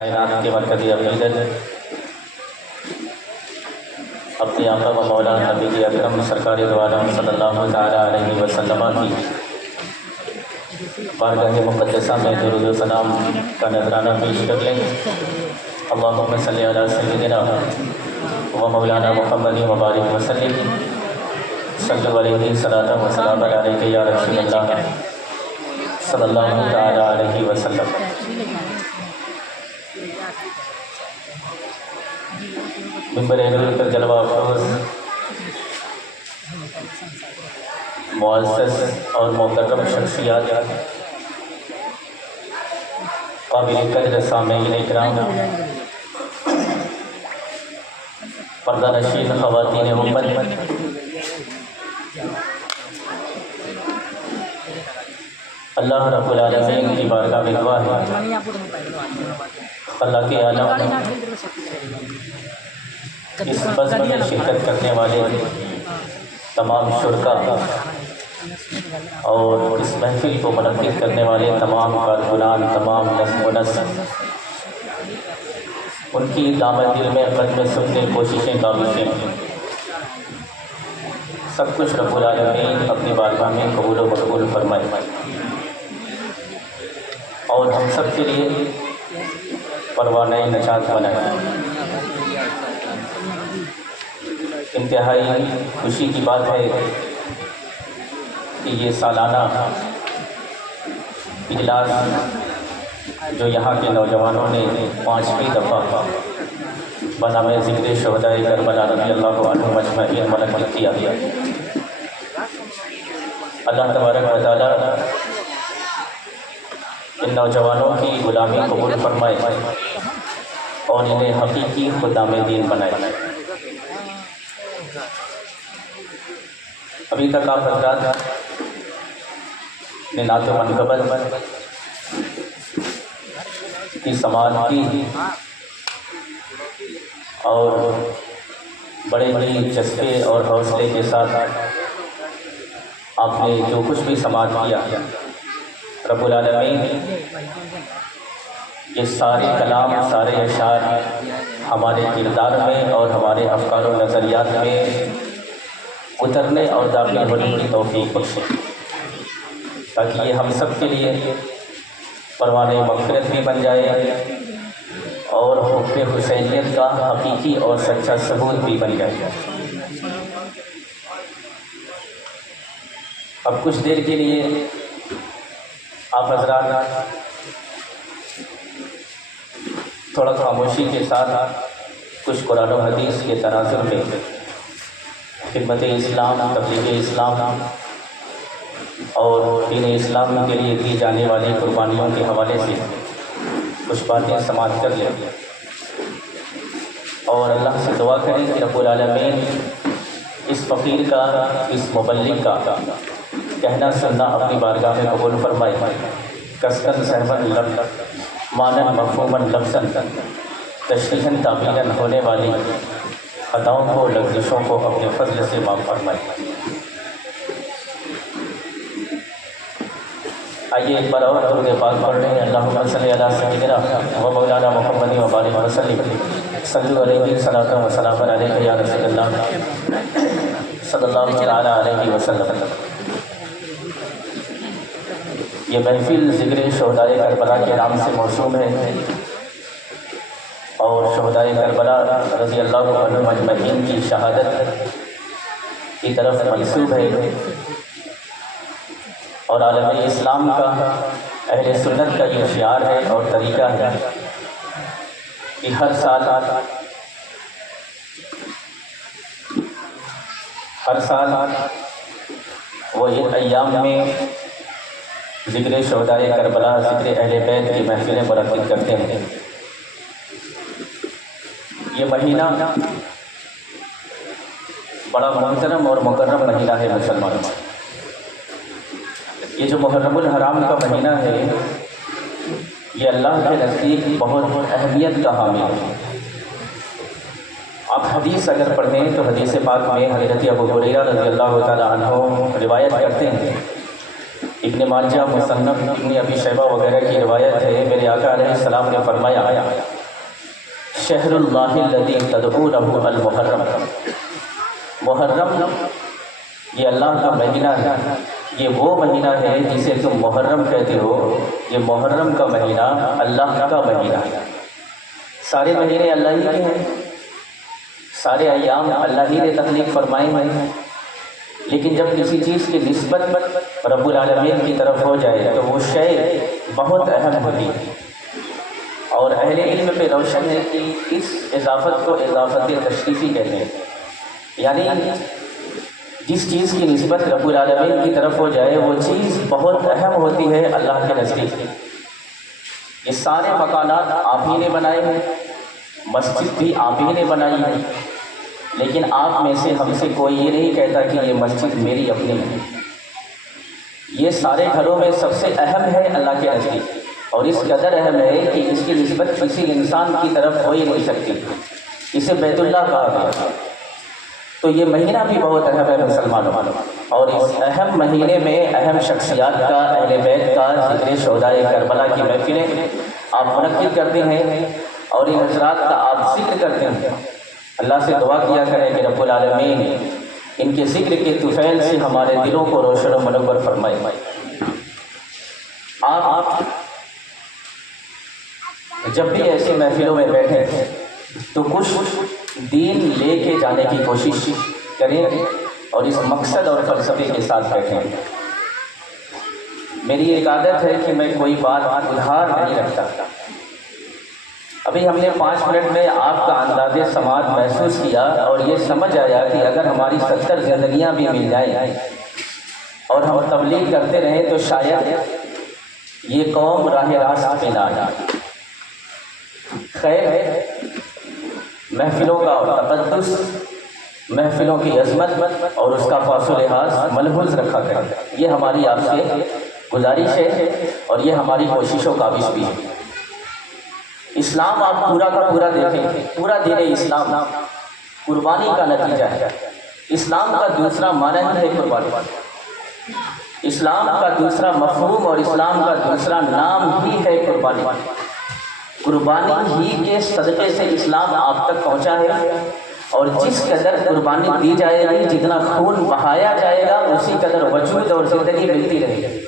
کائنات کے مرکزی عقیدت اپنے آقا و مولانا نبی اکرم سرکار دو عالم صلی اللہ تعالیٰ علیہ وسلم کی بارگاہ مقدسہ میں درود و سلام کا نذرانہ پیش کر لیں۔ اللہم صلی علی سیدنا و مولانا محمد مبارک وسلم صلی علیہ صلاۃ و سلام علیک یا رسول اللہ صلی اللہ تعالیٰ علیہ وسلم۔ ممبر نور پر جلوہ افروز معزز اور محترم شخصیات، قابل قدر سامعین اکرام، پردہ نشین خواتین امت، اللہ رب العالمین کی بارگاہ میں دعا ہے خلاق عالم اس بزم میں شرکت کرنے والے تمام شرکاء اور اس محفل کو منعقد کرنے والے تمام کارکنان، تمام نظم و نسق، ان کی دامت دل میں قدم سنتے کوششیں کاوشیں سب کچھ رب العالمین اپنی بارگاہ میں قبول و مقبول فرمائے اور ہم سب کے لیے پروانہ نجات بنائے۔ انتہائی خوشی کی بات ہے کہ یہ سالانہ اجلاس جو یہاں کے نوجوانوں نے 5ویں دفعہ بنام ذکر شہداء کربلا رضی اللہ عنہم اجمعین منعقد کیا گیا۔ اللہ تبارک و تعالیٰ ان نوجوانوں کی غلامی قبول فرمائے اور انہیں حقیقی خدام دین بنائے۔ ابھی تک آپ حضرات نے نعت و منقبت کی سماعت کی اور بڑے ہی جذبے اور حوصلے کے ساتھ آپ نے جو کچھ بھی سماعت کیا، رب العالمین یہ سارے کلام، سارے اشعار ہمارے کردار میں اور ہمارے افکار و نظریات میں اترنے اور داخل ہونے کی توفیق بخشے، تاکہ یہ ہم سب کے لیے پروانہ مغفرت بھی بن جائے اور حب حسینیت کا حقیقی اور سچا ثبوت بھی بن جائے۔ اب کچھ دیر کے لیے آپ حضرات تھوڑا خاموشی کے ساتھ کچھ قرآن و حدیث کے تناظر میں خدمت اسلام، تبلیغ اسلام اور دین اسلام کے لیے دی جانے والی قربانیوں کے حوالے سے کچھ باتیں سماعت کر لیں اور اللہ سے دعا کریں کہ رب العالمین اس فقیر کا، اس مبلغ کا کہنا سننا اپنی بارگاہ میں قبول فرمائے۔ کسکن سہمن لفظ مانن مفہومن لفظن تشریحاً تعبیراً ہونے والی خطاؤں کو، لغزشوں کو اپنے فضل سے معاف فرمائے۔ آئیے ایک بار اور درود پاک پڑھ رہے ہیں۔ اللہم صلی علی سیدنا و مولانا محمد مبارک وسلم صلی علیہ صلاۃ و سلام علیک یا رسول اللہ صلی اللہ تعالیٰ علیہ وسلم۔ یہ محفل ذکر شہداء کربلا کے نام سے موسوم ہے اور شہداء کربلا رضی اللہ عنہم اجمعین کی شہادت کی طرف منسوب ہے اور عالم اسلام کا، اہل سنت کا یہ شعار ہے اور طریقہ ہے کہ ہر سال وہ ان ایام میں ذکر شہداء کربلا، ذکر اہل بیت کی محفلیں منعقد کرتے ہیں۔ یہ مہینہ بڑا محترم اور مکرم مہینہ ہے مسلمانوں۔ یہ جو محرم الحرام کا مہینہ ہے یہ اللہ کے نزدیک بہت اہمیت کا حامل ہے۔ آپ حدیث اگر پڑھیں تو حدیث پاک میں حضرت ابو ہریرہ رضی اللہ تعالیٰ عنہ روایت کرتے ہیں ابن ماجہ مصنف ابن ابی شیبہ وغیرہ کی روایت ہے، میرے آقا علیہ السلام نے فرمایا شہر اللہ الذی تدعونہ المحرم، محرم یہ اللہ کا مہینہ ہے، یہ وہ مہینہ ہے جسے تم محرم کہتے ہو، یہ محرم کا مہینہ اللہ کا مہینہ ہے۔ سارے مہینے اللہ ہی کے ہیں، سارے ایام اللہ ہی نے تخلیق فرمائے ہیں، لیکن جب کسی چیز کی نسبت رب العالمین کی طرف ہو جائے تو وہ شے بہت اہم ہوتی ہے، اور اہل علم پہ روشن ہے کہ اس اضافت کو اضافت تشریفی کہتے ہیں، یعنی جس چیز کی نسبت رب العالمین کی طرف ہو جائے وہ چیز بہت اہم ہوتی ہے اللہ کے نزدیک۔ یہ سارے مکانات آپ ہی نے بنائے ہیں، مسجد بھی آپ ہی نے بنائی ہے، لیکن آپ میں سے ہم سے کوئی یہ نہیں کہتا کہ یہ مسجد میری اپنی ہے۔ یہ سارے گھروں میں سب سے اہم ہے اللہ کے نزدیک، اور اس قدر اہم ہے کہ اس کی نسبت کسی انسان کی طرف ہو ہی نہیں سکتی، اسے بیت اللہ کہا گیا۔ تو یہ مہینہ بھی بہت اہم ہے مسلمانوں، اور اس اہم مہینے میں اہم شخصیات کا، اہل بیت کا ذکر شہدائے کربلا کی محفلیں آپ منعقد کرتے ہیں، اور ان حضرات کا آپ ذکر کرتے ہیں۔ اللہ سے دعا کیا کریں کہ رب العالمین ان کے ذکر کے طفیل سے ہمارے دلوں کو روشن و منور فرمائے۔ آپ جب بھی ایسی محفلوں میں بیٹھیں تو کچھ دین لے کے جانے کی کوشش کریں، اور اس مقصد اور فلسفے کے ساتھ بیٹھیں۔ میری ایک عادت ہے کہ میں کوئی بات ادھار نہیں رکھتا۔ ابھی ہم نے 5 منٹ میں آپ کا انداز سماعت محسوس کیا، اور یہ سمجھ آیا کہ اگر ہماری 70 زندگیاں بھی مل جائیں اور ہم تبلیغ کرتے رہیں تو شاید یہ قوم راہ راست پہ نہ آ جائے۔ خیر، محفلوں کا تقدس، محفلوں کی عظمت اور اس کا پاس و لحاظ ملحوظ رکھا کریں، یہ ہماری آپ سے گزارش ہے، اور یہ ہماری کوشش و کاوش بھی ہے۔ اسلام آپ پورا کا پورا دیکھیں، پورا دین اسلام قربانی کا نتیجہ ہے۔ اسلام کا دوسرا معنی ہے قربانی، اسلام کا دوسرا مفہوم اور اسلام کا دوسرا نام ہی ہے قربانی۔ قربانی ہی کے صدقے سے اسلام آپ تک پہنچا ہے، اور جس قدر قربانی دی جائے گی، جتنا خون بہایا جائے گا، اسی قدر وجود اور زندگی ملتی رہے گی۔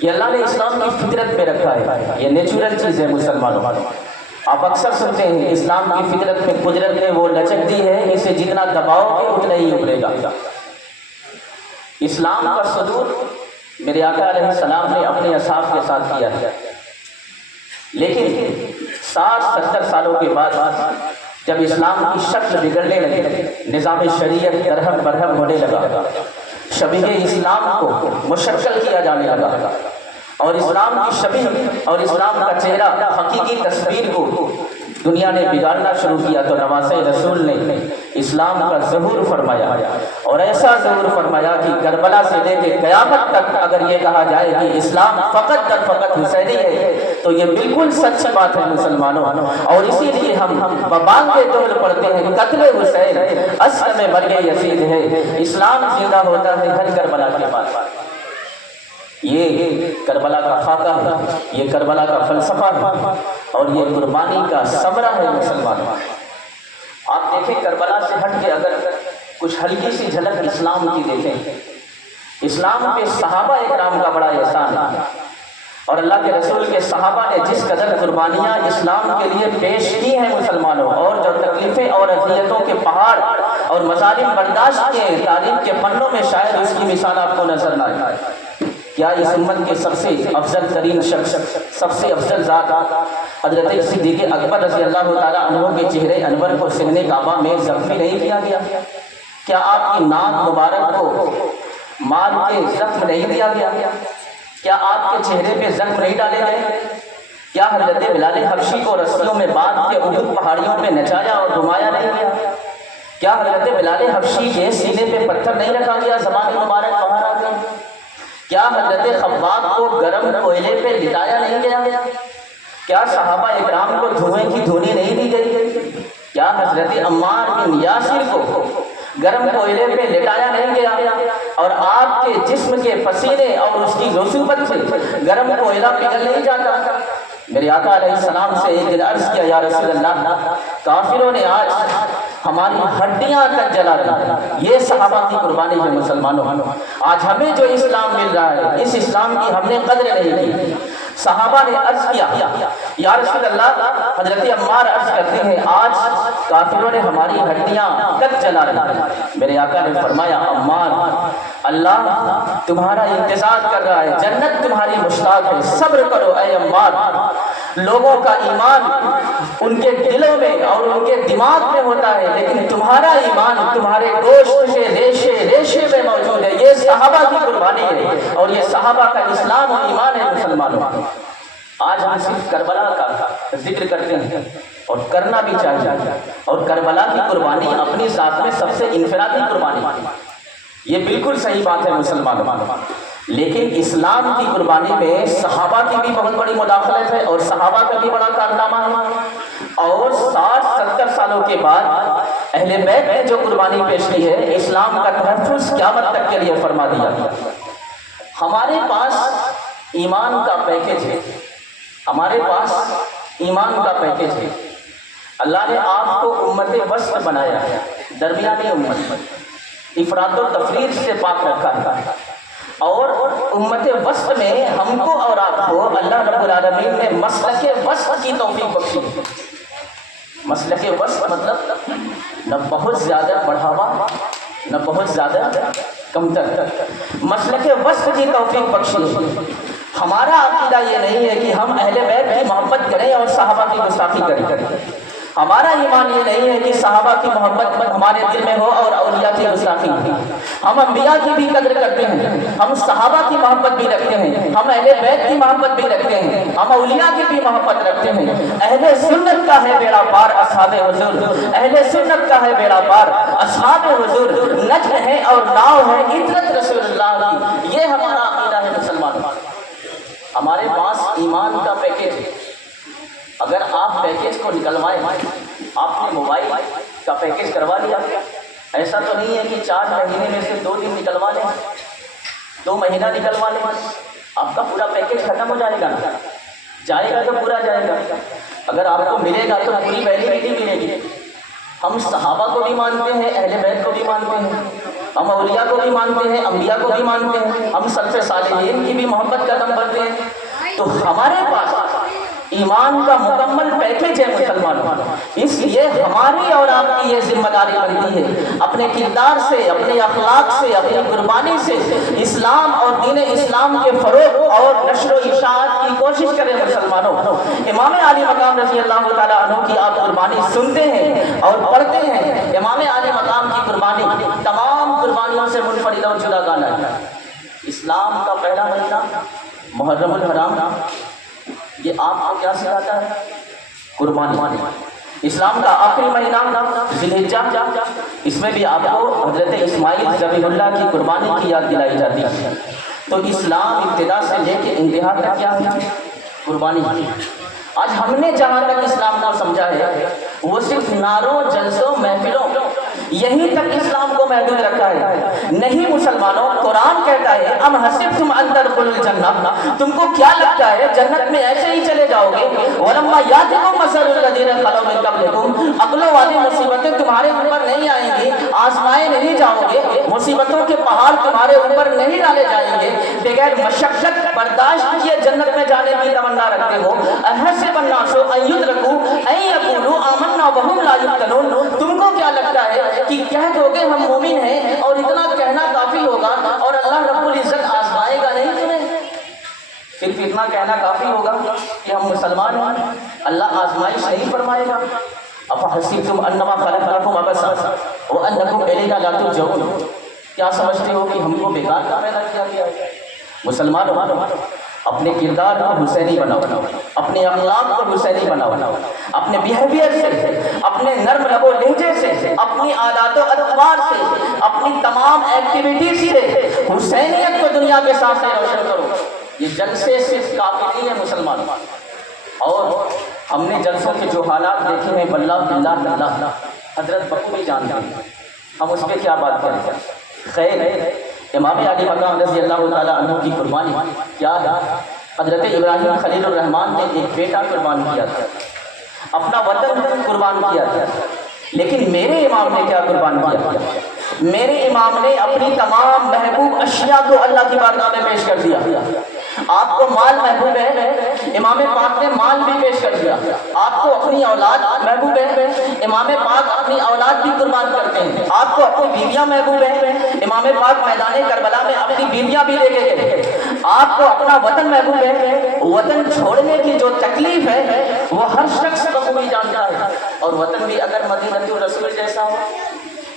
یہ اللہ نے اسلام کی فطرت میں رکھا ہے، یہ نیچرل چیز ہے مسلمانوں۔ آپ اکثر سنتے ہیں اسلام کی فطرت میں، قدرت میں وہ لچک دی ہے، اسے جتنا دباؤ گے اتنا ہی ابھرے گا۔ اسلام کا صدور میرے آقا علیہ السلام نے اپنے اصحاب کے ساتھ کیا ہے، لیکن 60-70 سالوں کے بعد جب اسلام کی شکل بگڑنے لگی، نظام شریعت درہم برہم ہونے لگا، شبیہ اسلام کو مشکل کیا جانے لگا، اور اسلام کی شبیہ اور اسلام کا چہرہ، حقیقی تصویر کو دنیا نے بگاڑنا شروع کیا، تو نواسۂ رسول نے اسلام کا ظہور فرمایا، اور ایسا ظہور فرمایا کہ کربلا سے لے کے قیامت تک اگر یہ کہا جائے کہ اسلام فقط در فقط حسینی ہے تو یہ بالکل سچ بات ہے مسلمانوں۔ اور اسی لیے ہم ببانگ کے دول پڑھتے ہیں، قتل حسین اصل میں مرگ یزید ہے، اسلام زندہ ہوتا ہے ہر کربلا کے بعد۔ یہ کربلا کا خاکہ ہے، یہ کربلا کا فلسفہ ہے، اور یہ قربانی کا ثمرہ ہے مسلمانوں۔ آپ دیکھیں کربلا سے ہٹ کے اگر کچھ ہلکی سی جھلک اسلام کی دیکھیں، اسلام پہ صحابہ اکرام کا بڑا احسان ہے، اور اللہ کے رسول کے صحابہ نے جس قدر قربانیاں اسلام کے لیے پیش کی ہیں مسلمانوں، اور جو تکلیفیں اور اذیتوں کے پہاڑ اور مظالم برداشت کیے ہیں، تاریخ کے پنوں میں شاید اس کی مثال آپ کو نظر نہ آئے۔ کیا اس امت کے سب سے افضل ترین شخص، سب سے افضل ذات حضرت صدیق اکبر رضی اللہ تعالیٰ عنہ کے چہرے انور کو سن کعبہ میں زخمی نہیں کیا گیا؟ کیا آپ کی ناک مبارک کو مار کے زخم نہیں دیا گیا؟ کیا آپ کے چہرے پہ زخم نہیں ڈالے گئے؟ کیا حضرت بلال حبشی کو رسیوں میں باندھ کے احد پہاڑیوں پہ نچایا اور گھمایا نہیں گیا؟ کیا حضرت بلال حبشی کے سینے پہ پتھر نہیں رکھا گیا زبان مبارک باہر آ گئی؟ کیا حضرت خباب کو گرم کوئلے پہ لٹایا نہیں گیا؟ کیا صحابہ اکرام کو دھوئیں کی دھونی نہیں دی گئی؟ کیا حضرت عمار بن یاسر کو گرم کوئلے پہ لٹایا نہیں گیا، اور آپ کے جسم کے پسینے اور اس کی رسوبت سے گرم کوئلہ پگھل نہیں جاتا۔ میرے آقا علیہ السلام سے ایک دن عرض کیا، یا رسول اللہ، کافروں نے آج ہماری ہڈیاں تک جلا دی، یہ صحابہ کی قربانی ہے مسلمانوں۔ آج ہمیں جو اسلام مل رہا ہے، اس اسلام کی ہم نے قدر نہیں کی۔ صحابہ نے عرض کیا، یا رسول اللہ، حضرت عمار عرض کرتے ہیں آج کافروں نے ہماری ہڈیاں تک جلا دی۔ میرے آقا نے فرمایا، عمار، اللہ تمہارا انتظار کر رہا ہے، جنت تمہاری مشتاق ہے، صبر کرو اے عمار۔ لوگوں کا ایمان ان کے دلوں میں اور ان کے دماغ میں ہوتا ہے، لیکن تمہارا ایمان تمہارے گوشت کے ریشے ریشے میں موجود ہے۔ یہ صحابہ کی قربانی ہے، اور یہ صحابہ کا اسلام اور ایمان ہے مسلمانوں۔ آج ہم صرف کربلا کا ذکر کرتے ہیں، اور کرنا بھی چاہیے، اور کربلا کی قربانی اپنی ذات میں سب سے انفرادی قربانی ہے، یہ بالکل صحیح بات ہے مسلمانوں۔ لیکن اسلام کی قربانی میں صحابہ کی بھی بہت بڑی مداخلت ہے، اور صحابہ کا بھی بڑا کارنامہ ہے، اور 60-70 سالوں کے بعد اہل بیت نے جو قربانی پیش کی ہے، اسلام کا تحفظ قیامت تک کے لیے فرما دیا۔ ہمارے پاس ایمان کا پیکج ہے، ہمارے پاس ایمان کا پیکج ہے۔ اللہ نے آپ کو امت وسط بنایا ہے، درمیانی امت، افراط و تفریط سے پاک رکھا ہے، اور امت وسط میں ہم کو اور آپ کو اللہ رب العالمین نے مسلک وسط کی توفیق بخشی ہے۔ مسلک وسط مطلب نہ بہت زیادہ بڑھاوا، نہ بہت زیادہ کمتر، مسلک وسط کی توفیق بخشی ہے۔ ہمارا عقیدہ یہ نہیں ہے کہ ہم اہل بیت کی محبت کریں اور صحابہ کی گستاخی کریں۔ ہمارا ایمان یہ نہیں ہے کہ صحابہ کی محبت ہمارے دل میں ہو اور اولیاء کی گستاخی۔ ہم انبیاء کی بھی قدر کرتے ہیں، ہم صحابہ کی محبت بھی رکھتے ہیں، ہم اہل بیت کی محبت بھی رکھتے ہیں، ہم اولیاء کی بھی محبت رکھتے ہیں۔ اہل سنت کا ہے بیڑا پار اصحاب حضور، اہل سنت کا ہے بیڑا پار اصحاب حضور، نجم ہے اور ناؤ ہے عطرت رسول اللہ کی۔ یہ ہمارا عقیدہ ہے مسلمانوں۔ ہمارے پاس ایمان کا پیکج ہے۔ اگر آپ پیکج کو نکلوائیں، آپ نے موبائل کا پیکج کروا لیا، ایسا تو نہیں ہے کہ 4 مہینے میں سے 2 دن نکلوا لیں، 2 مہینہ نکلوا لیں، آپ کا پورا پیکج ختم ہو جائے گا، جائے گا تو پورا جائے گا۔ اگر آپ کو ملے گا تو پوری ویلیڈیٹی ملے گی۔ ہم صحابہ کو بھی مانتے ہیں، اہل بیت کو بھی مانتے ہیں، ہم اولیاء کو بھی مانتے ہیں، انبیاء کو بھی مانتے ہیں، ہم سلف صالحین کی بھی محبت کا دم بھرتے ہیں۔ تو ہمارے پاس ایمان کا مکمل پیکج ہے مسلمانوں، اس لیے ہماری اور آپ کی یہ ذمہ داری بنتی ہے اپنے کردار سے، اپنے اخلاق سے، اپنی قربانی سے اسلام اور دین اسلام کے فروغ اور نشر و اشاعت کی کوشش کریں مسلمانوں۔ امام علی مقام رضی اللہ تعالیٰ عنہ کی آپ قربانی سنتے ہیں اور پڑھتے ہیں۔ امام علی مقام کی قربانی تمام قربانیوں سے منفرد اور جدا گانا ہے۔ اسلام کا پہلا مہینہ محرم الحرام، یہ آپ کو کیا سکھاتا ہے؟ قربانی۔ اسلام کا آخری مہینہ ذی الحجہ، اس میں بھی آپ کو حضرت اسماعیل ذبیح اللہ کی قربانی کی یاد دلائی جاتی ہے۔ تو اسلام ابتدا سے لے کے انتہا تک کیا ہے؟ قربانی۔ آج ہم نے جہاں تک اسلام کو سمجھا ہے وہ صرف نعروں، جلسوں، محفلوں، یہیں تک اسلام کو محدود رکھا ہے۔ نہیں مسلمانوں، قرآن کہتا ہے ام حسبتم ان تدخلوا الجنہ، تم کو کیا لگتا ہے جنت میں ایسے ہی چلے جاؤ گے؟ ولما یاتکم مثل الذین خلوا من قبلکم، اگلوں والی مصیبتیں تمہارے اوپر نہیں آئیں گی، آزمائے نہیں جاؤ گے، مصیبتوں کے پہاڑ تمہارے اوپر نہیں ڈالے جائیں گے، بغیر مشقت برداشت کیے جنت میں جانے کی تمنا رکھتے ہو۔ احسب الناس ان یترکوا ان یقولوا آمنا وهم لا یفتنون، تم کو کیا لگتا ہے کہ کہہ دو گے ہم مومن ہیں اور اتنا کہنا کافی ہوگا اور اللہ رب العزت آزمائے گا نہیں تمہیں؟ صرف اتنا کہنا کافی ہوگا کہ ہم مسلمان ہیں، اللہ آزمائش نہیں فرمائے گا۔ افحسبتم انما خلقناکم عبثا وانکم الینا لا ترجعون، کیا سمجھتے ہو کہ ہم کو بیکار کا پیدا کیا گیا ہے؟ مسلمانوں، اپنے کردار کو حسینی بناؤ، اپنے اخلاق کو حسینی بناؤ، اپنے بیہیویئر سے، اپنے نرم لب و لہجے سے، اپنی عادات و اطوار سے، اپنی تمام ایکٹیویٹیز سے حسینیت کو دنیا کے سامنے روشن کرو۔ یہ جلسے صرف کافی نہیں ہے مسلمان، اور ہم نے جلسوں کے جو حالات دیکھے ہیں، واللہ باللہ حضرت بخو بھی جانتے ہیں، ہم اس پہ کیا بات کریں. خیر، امام علی مقام رضی اللہ تعالیٰ عنہ کی قربانی کیا ہے؟ حضرت ابراہیم خلیل الرحمان نے ایک بیٹا قربان کیا تھا، اپنا وطن قربان کیا تھا. لیکن میرے امام نے کیا قربان کیا تھا؟ میرے امام نے اپنی تمام محبوب اشیاء کو اللہ کی بارگاہ میں پیش کر دیا. آپ کو مال محبوب ہے، امام پاک نے مال بھی پیش کر دیا. آپ کو اپنی اولاد محبوب ہے، امام پاک اپنی اولاد بھی قربان کرتے ہیں. آپ کو اپنی بیویاں محبوب ہے، امام پاک میدان کربلا میں اپنی بیویاں بھی لے کے گئے. آپ کو اپنا وطن محبوب ہے، وطن چھوڑنے کی جو تکلیف ہے وہ ہر شخص بخوبی جانتا ہے. اور وطن بھی اگر مدینہ الرسول جیسا ہو،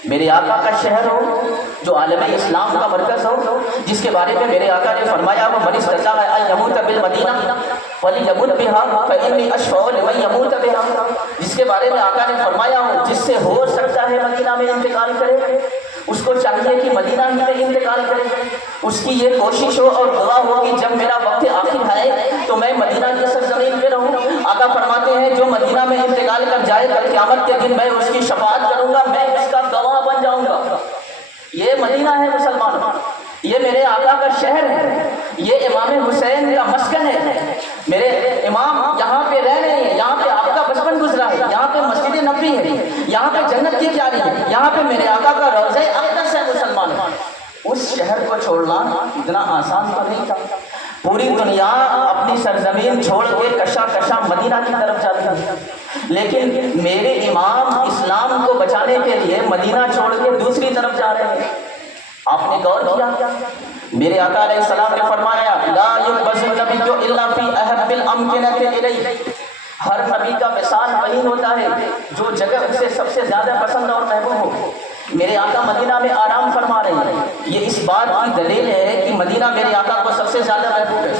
میرے آقا کا شہر ہو، جو عالم اسلام کا مرکز ہو، جس کے بارے میں میرے آقا نے فرمایا وہ من استطاع ان یموت بالمدینہ فلیمت بہا فانی اشفع لمن یموت بہا، جس کے بارے میں آقا نے فرمایا ہو جس سے ہو سکتا ہے مدینہ میں انتقال کرے، اس کو چاہیے کہ مدینہ ہی میں انتقال کرے. اس کی یہ کوشش ہو اور دعا ہو کہ جب میرا وقت آخر آئے تو میں مدینہ کی سرزمین پہ رہوں. آقا فرماتے ہیں جو مدینہ میں انتقال کر جائے کل قیامت کے دن میں اس کی شفاعت کروں گا، میں اس کا گواہ بن جاؤں گا. یہ مدینہ ہے مسلمان، یہ میرے آقا کا شہر ہے، یہ امام حسین کا مسکن ہے. میرے امام یہاں پہ رہ رہے ہیں، یہاں پہ آپ کا بچپن گزرا ہے، یہاں پہ مسجد نبوی ہے، یہاں پہ جنت کی کیاری ہے، یہاں پہ میرے آقا کا روضہ اقدس ہے. مسلمان اس شہر کو چھوڑنا اتنا آسان تو نہیں تھا. پوری دنیا اپنی سرزمین چھوڑ کے کشا کشا مدینہ کی طرف جاتی ہے، لیکن میرے امام اسلام کو بچانے کے لیے مدینہ چھوڑ کے دوسری طرف جا رہے ہیں. آپ نے غور کیا؟ میرے آقا علیہ السلام نے فرمایا لا یقبض النبی الا فی احب الامکنۃ الیہ. ہر نبی کا مثال وہی ہوتا ہے جو جگہ اسے سب سے زیادہ پسند اور محبوب ہو. میرے آقا مدینہ میں آرام فرما رہے ہیں، یہ اس بات کی دلیل ہے کہ مدینہ میرے آقا کو سب سے زیادہ محبوب ہے.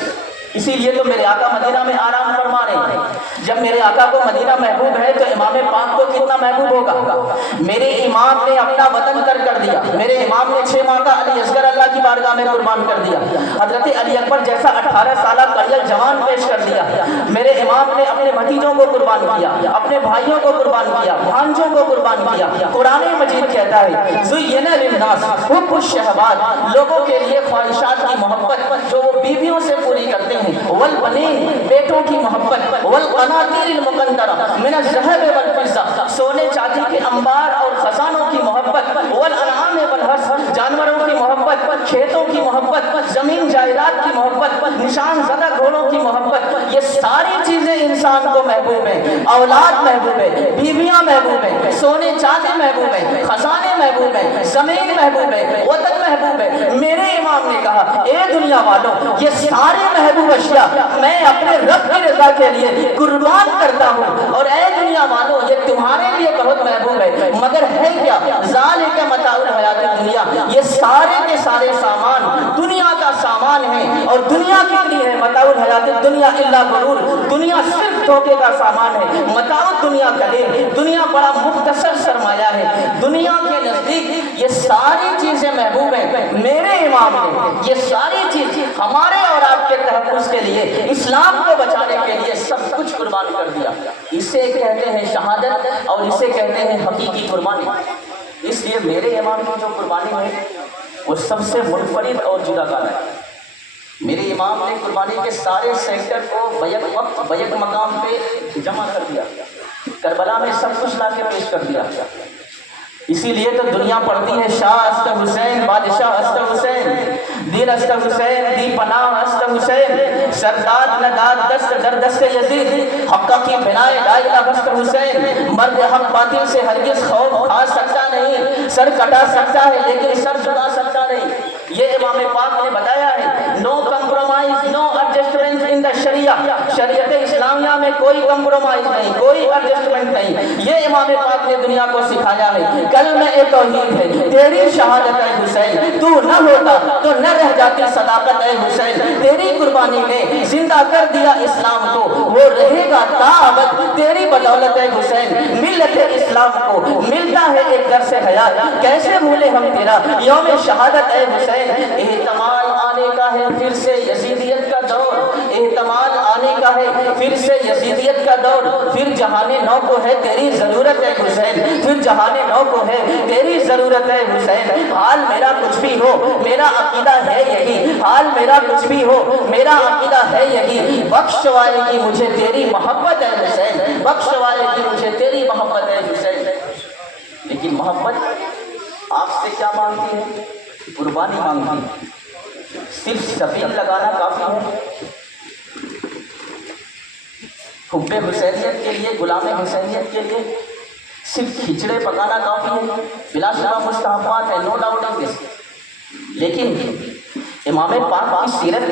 اسی لیے تو میرے آقا مدینہ میں آرام فرما رہے ہیں. جب میرے آقا کو مدینہ محبوب ہے تو امام پاک کو کتنا محبوب ہوگا. میرے امام نے اپنا وطن ترک کر دیا، میرے امام نے 6 ماہ کا علی اصغر اللہ کی بارگاہ میں قربان کر دیا. حضرت علی اکبر جیسا 18 سالہ کڑیل جوان پیش کر دیا. میرے امام نے اپنے بھتیجوں کو قربان کیا، اپنے بھائیوں کو قربان کیا، بھانجوں کو قربان کیا. قرآن مجید کہتا ہے زُیِّنَ لِلنَّاسِ حُبُّ الشَّهَوَاتِ، لوگوں کے لیے خواہشات کی محبت جو وہ بیویوں سے پوری کرتے ہیں، والبنین بیٹوں کی محبت، والقناطیر المقنطرہ من الذهب والفضة سونے چاندی کے انبار اور خزانوں کی محبت، والانعام والحرث جانوروں کی محبت، کھیتوں کی محبت، زمین جائیداد کی محبت، نشان زدہ گھوڑوں کی محبت. یہ ساری چیزیں انسان کو محبوب ہیں. اولاد محبوب ہے، بیویاں محبوب ہیں، سونے چاندی محبوب ہے، خزانے محبوب ہیں، زمین محبوب ہے، وطن محبوب ہے. میرے امام نے کہا اے دنیا والوں، یہ سارے محبوب اشیاء میں اپنے رب کی رضا کے لیے قربان کرتا ہوں، اور اے دنیا والوں یہ تمہارے لیے بہت محبوب ہے. مگر ہے کیا؟ ذالک متاع الحیات الدنیا، یہ سارے کے سارے سامان دنیا کا سامان ہے. اور دنیا کتنی ہے؟ متاع الحیات الدنیا الا غرور، دنیا صرف دھوکے کا سامان ہے. متاع الدنیا قلیل، دنیا بڑا مختصر سرمایہ ہے. دنیا کے نزدیک یہ ساری چیزیں محبوب ہیں. میرے امام نے یہ ساری چیز ہمارے اور آپ کے تحفظ کے لیے، اسلام کو بچانے کے لیے سب کچھ قربان کر دیا. اسے کہتے ہیں شہادت اور اسے کہتے ہیں حقیقی قربانی. اس لیے میرے امام کی جو قربانی ہے وہ سب سے منفرد اور جدا گانا ہے. میرے امام نے قربانی کے سارے سیکٹر کو بیک وقت بیک مقام پہ جمع کر دیا، کربلا میں سب کچھ لا کے پیش کر دیا. اسی لیے تو دنیا پڑھتی ہے شاہ است حسین، بادشاہ است حسین، دین است حسین، دی پناہ است حسین، سرداد نداد دست در دست یزید، حقہ کی بنائے لا الہ است حسین. مرد حق باطل سے ہرگز خوف کھا سکتا نہیں، سر کٹا سکتا ہے لیکن سر جھکا سکتا نہیں. یہ امام پاک نے بتایا ہے نو کمپرومائز، نو ایڈجسٹمنٹ ان دا شریعہ. شریعت اسلامیہ میں کوئی کمپرومائز نہیں، کوئی ایڈجسٹمنٹ نہیں. یہ امام پاک نے دنیا کو سکھایا ہے. کلمہ توحید ہے، تیری شہادت اے حسین، تو نہ ہوتا تو نہ رہ جاتی صداقت اے حسین. تیری قربانی نے زندہ کر دیا اسلام کو، وہ رہے گا تا ابد تیری بدولت اے حسین. ملت اسلام کو ملتا ہے ایک درس حیات، کیسے بھولے ہم تیرا یوم شہادت اے حسین. احتمال آنے کا ہے پھر سے یزیدیت کا دور، احتمال آنے کا ہے پھر سے یزیدیت کا دور، پھر جہان نو کو ہے تیری ضرورت ہے حسین، پھر جہان نو کو ہے تیری ضرورت ہے حسین۔ حال میرا کچھ بھی ہو میرا عقیدہ ہے یہی، حال میرا کچھ بھی ہو میرا عقیدہ ہے یہی، بخشوائے گی مجھے تیری محبت ہے حسین، بخشوائے گی مجھے تیری محبت ہے حسین۔ لیکن محبت آپ سے کیا مانگتی ہے؟ قربانی مانگتی ہے، صرف سبیل لگانا کافی ہے؟ حب حسینیت کے لیے، غلام حسینیت کے لیے صرف کھچڑے پکانا کافی ہے؟ بلا شبہ مستحبات ہے، نو ڈاؤٹ آن دس، لیکن امام پاک کی سیرت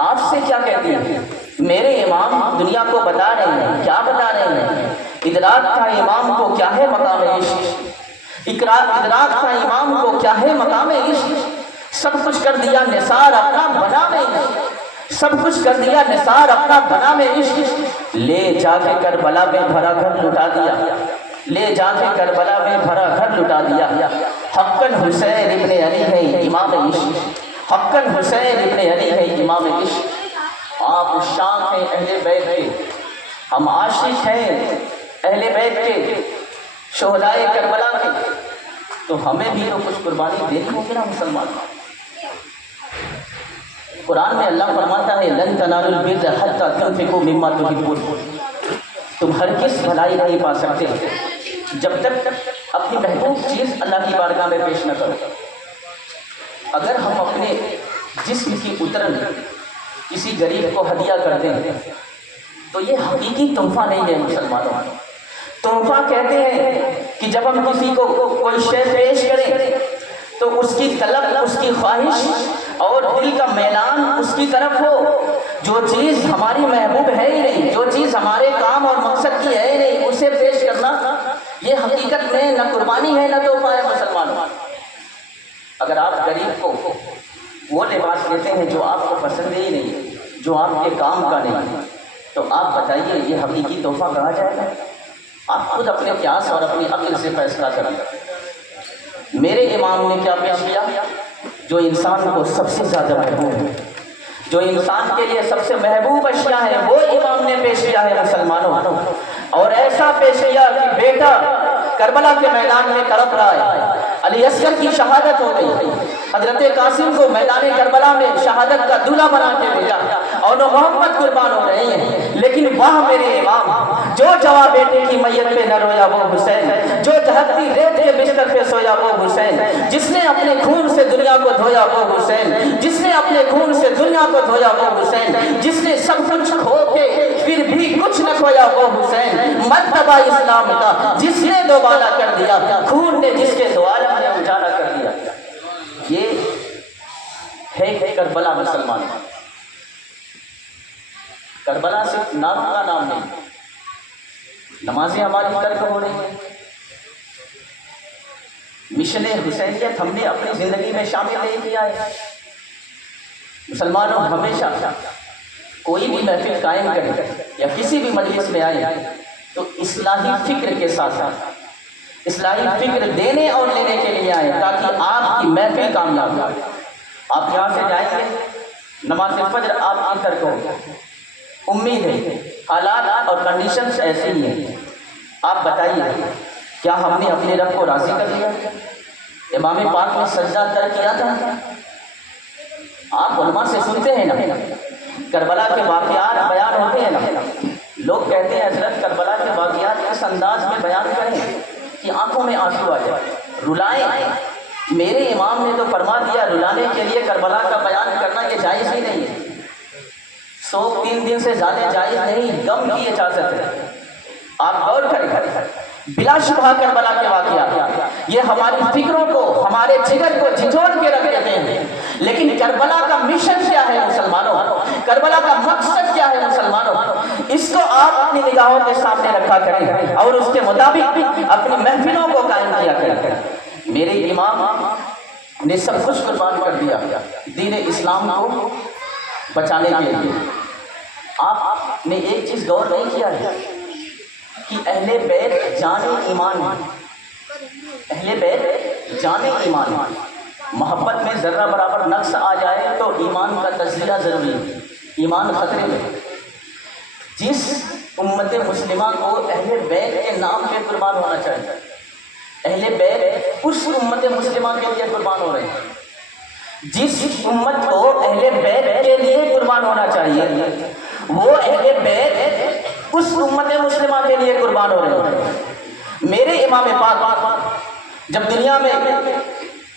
آپ سے کیا کہتی ہے؟ میرے امام دنیا کو بتا رہے ہیں، کیا بتا رہے ہیں؟ ادراک تھا امام کو کیا ہے مقام عشق، ادراک تھا امام کو کیا ہے مقام عشق، سب کچھ کر دیا نثار اپنا بنا میں عشق، سب کچھ کر دیا نثار اپنا بنا میں عشق، لے جا کے کربلا میں بھرا گھر لٹا دیا، لے جا کے کربلا میں بھرا گھر لٹا دیا، حقاً حسین ابن علی ہے امام عشق، حقاً حسین ابن علی ہے امام عشق۔ آپ عشاق ہیں اہل بیت کے، ہم عاشق ہیں اہل بیت کے، شہدائے کربلا کے، تو ہمیں بھی تو کچھ قربانی دینی ہوگی نا مسلمان۔ قرآن میں اللہ فرماتا ہے لن تنالوا البر حتی تنفقوا مما تحبون، تم ہرگز بھلائی نہیں پا سکتے جب تک اپنی محبوب چیز اللہ کی بارگاہ میں پیش نہ کرو۔ اگر ہم اپنے جسم کی اترن کسی غریب کو ہدیہ کر دیں تو یہ حقیقی تحفہ نہیں ہے مسلمانوں۔ تحفہ کہتے ہیں کہ جب ہم کسی کو کوئی شے پیش کریں تو اس کی طلب، اس کی خواہش اور دل کا میلان اس کی طرف ہو، جو چیز ہماری محبوب ہے ہی نہیں، جو چیز ہمارے کام اور مقصد کی ہے ہی نہیں، اسے پیش کرنا یہ حقیقت میں نہ قربانی ہے نہ تحفہ ہے مسلمانوں۔ اگر آپ غریب کو وہ لباس دیتے ہیں جو آپ کو پسند ہی نہیں، جو آپ کے کام کا نہیں، تو آپ بتائیے یہ حقیقی تحفہ کہا جائے گا؟ آپ خود اپنے قیاس اور اپنی عقل سے فیصلہ کریں۔ میرے امام نے کیا پیش کیا؟ جو انسان کو سب سے زیادہ محبوب ہے، جو انسان کے لیے سب سے محبوب اشیاء ہے، وہ امام نے پیش کیا ہے مسلمانوں، اور ایسا پیش کیا کہ بیٹا کربلا کے میدان میں تڑپ رہا ہے، علی اصغر کی شہادت ہو گئی، حضرت قاسم کو میدان کربلا میں شہادت کا دولہا بنا کے بھیجا، اور وہ محمد قربان ہو رہے ہیں، لیکن واہ میرے امام، جو جواب بیٹے کی میت پہ نہ رویا وہ حسین، جو دہکتی ریت کے بستر پہ سویا وہ حسین، جس نے اپنے خون سے دنیا کو دھویا وہ حسین، جس نے اپنے خون سے دنیا کو دھویا وہ حسین، جس نے سب کچھ کھو کے پھر بھی کچھ نہ کھویا وہ حسین، مرتبہ اسلام کا جس نے دوبارہ کر دیا، خون نے جس کے دوبارہ نے اجالا کر دیا۔ یہ ہے کربلا مسلمان۔ کربلا صرف نام کا نام نہیں، نمازیں ہماری ترک ہو رہی ہیں، مشن حسینیت ہم نے اپنی زندگی میں شامل نہیں کیا ہے۔ مسلمانوں ہمیشہ کوئی بھی محفل قائم کرے یا کسی بھی مجلس میں آئے تو اصلاحی فکر کے ساتھ اصلاحی فکر دینے اور لینے کے لیے آئے، تاکہ آپ کی محفل کامیاب ہو۔ آپ یہاں سے جائیں گے، نماز فجر آپ کی ترک ہو، امید ہے حالات اور کنڈیشنز ایسی ہی ہیں۔ آپ بتائیے کیا ہم نے اپنے رب کو راضی کر لیا؟ امام پاک نے سجدہ ترک کیا تھا؟ آپ علماء سے سنتے ہیں نا، کربلا کے واقعات بیان ہوتے ہیں نا، لوگ کہتے ہیں حضرت کربلا کے واقعات اس انداز میں بیان کریں کہ آنکھوں میں آنسو آ جائے، رلائیں۔ میرے امام نے تو فرما دیا رلانے کے لیے کربلا کا بیان کرنا یہ جائز ہی نہیں ہے، 103 دن سے زیادہ جائز نہیں، غم کی اجازت ہے۔ آپ غور کریں، بلا شبہ کربلا کے واقعات یہ ہماری فکروں کو، ہمارے جگر کو جھنجھوڑ کے رکھ دیتے ہیں، لیکن کربلا کا مشن کیا ہے مسلمانوں؟ کربلا کا مقصد کیا ہے مسلمانوں؟ اس کو آپ اپنی نگاہوں کے سامنے رکھا کریں اور اس کے مطابق اپنی محفلوں کو قائم کیا کریں۔ میرے امام نے سب کچھ قربان کر دیا دین اسلام کو بچانے کے لیے۔ آپ نے ایک چیز غور نہیں کیا ہے کہ اہل بیت جان ایمان، اہل بیت جان ایمان، محبت میں ذرہ برابر نقص آ جائے تو ایمان کا تجزیہ ضروری ہے، ایمان خطرے میں۔ جس امت مسلمہ کو اہل بیت کے نام پہ قربان ہونا چاہیے، اہل بیت اس امت مسلمہ کے لیے قربان ہو رہے ہیں، جس امت کو اہل بیت کے لیے قربان ہونا چاہیے وہ اہل بیت اس امت مسلمہ کے لیے قربان ہو رہے ہیں۔ میرے امام پاک جب دنیا میں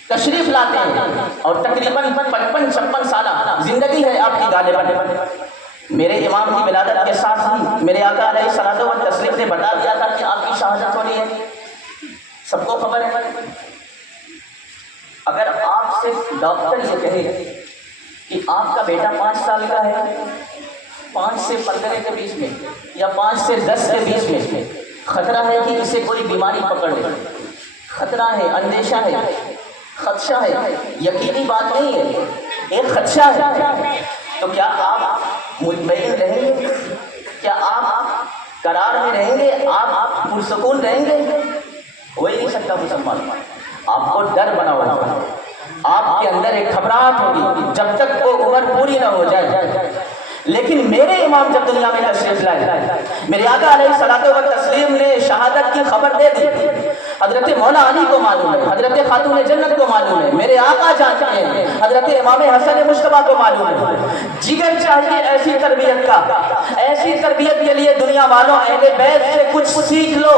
تشریف لاتے ہیں اور تقریباً 55-56 سالہ زندگی ہے آپ کی غالباً، میرے امام کی ولادت کے ساتھ ہی میرے آقا علیہ الصلوۃ والتسلیم نے بتا دیا تھا کہ آپ کی شہادت ہونی ہے، سب کو خبر ہے۔ اگر آپ سے ڈاکٹر یہ کہے کہ آپ کا بیٹا 5 سال کا ہے، 5 سے 15 کے بیچ میں یا 5 سے 10 کے بیچ میں، خطرہ ہے کہ اسے کوئی بیماری پکڑ لے، خطرہ ہے، اندیشہ ہے، خدشہ ہے، یقینی بات نہیں ہے، ایک خدشہ ہے، تو کیا آپ مطمئن رہیں گے؟ کیا آپ قرار میں رہیں گے؟ آپ پرسکون رہیں گے؟ ہو ہی نہیں سکتا مسلمان۔ آپ کو ڈر بنا ہوا ہے، آپ کے اندر ایک گھبراہٹ ہوگی جب تک وہ عمر پوری نہ ہو جائے۔ لیکن میرے امام جب دنیا میں تشریف لائے، میرے آقا علیہ الصلوۃ والتسلیم نے شہادت کی خبر دے دی، حضرت مولا علی کو معلوم ہے، حضرت خاتون جنت کو معلوم ہے، میرے آقا جانتے ہیں، حضرت امام حسن مجتبیٰ کو معلوم ہے۔ جگر چاہیے ایسی تربیت کا، ایسی تربیت کے لیے دنیا والوں اہل بیت سے کچھ سیکھ لو۔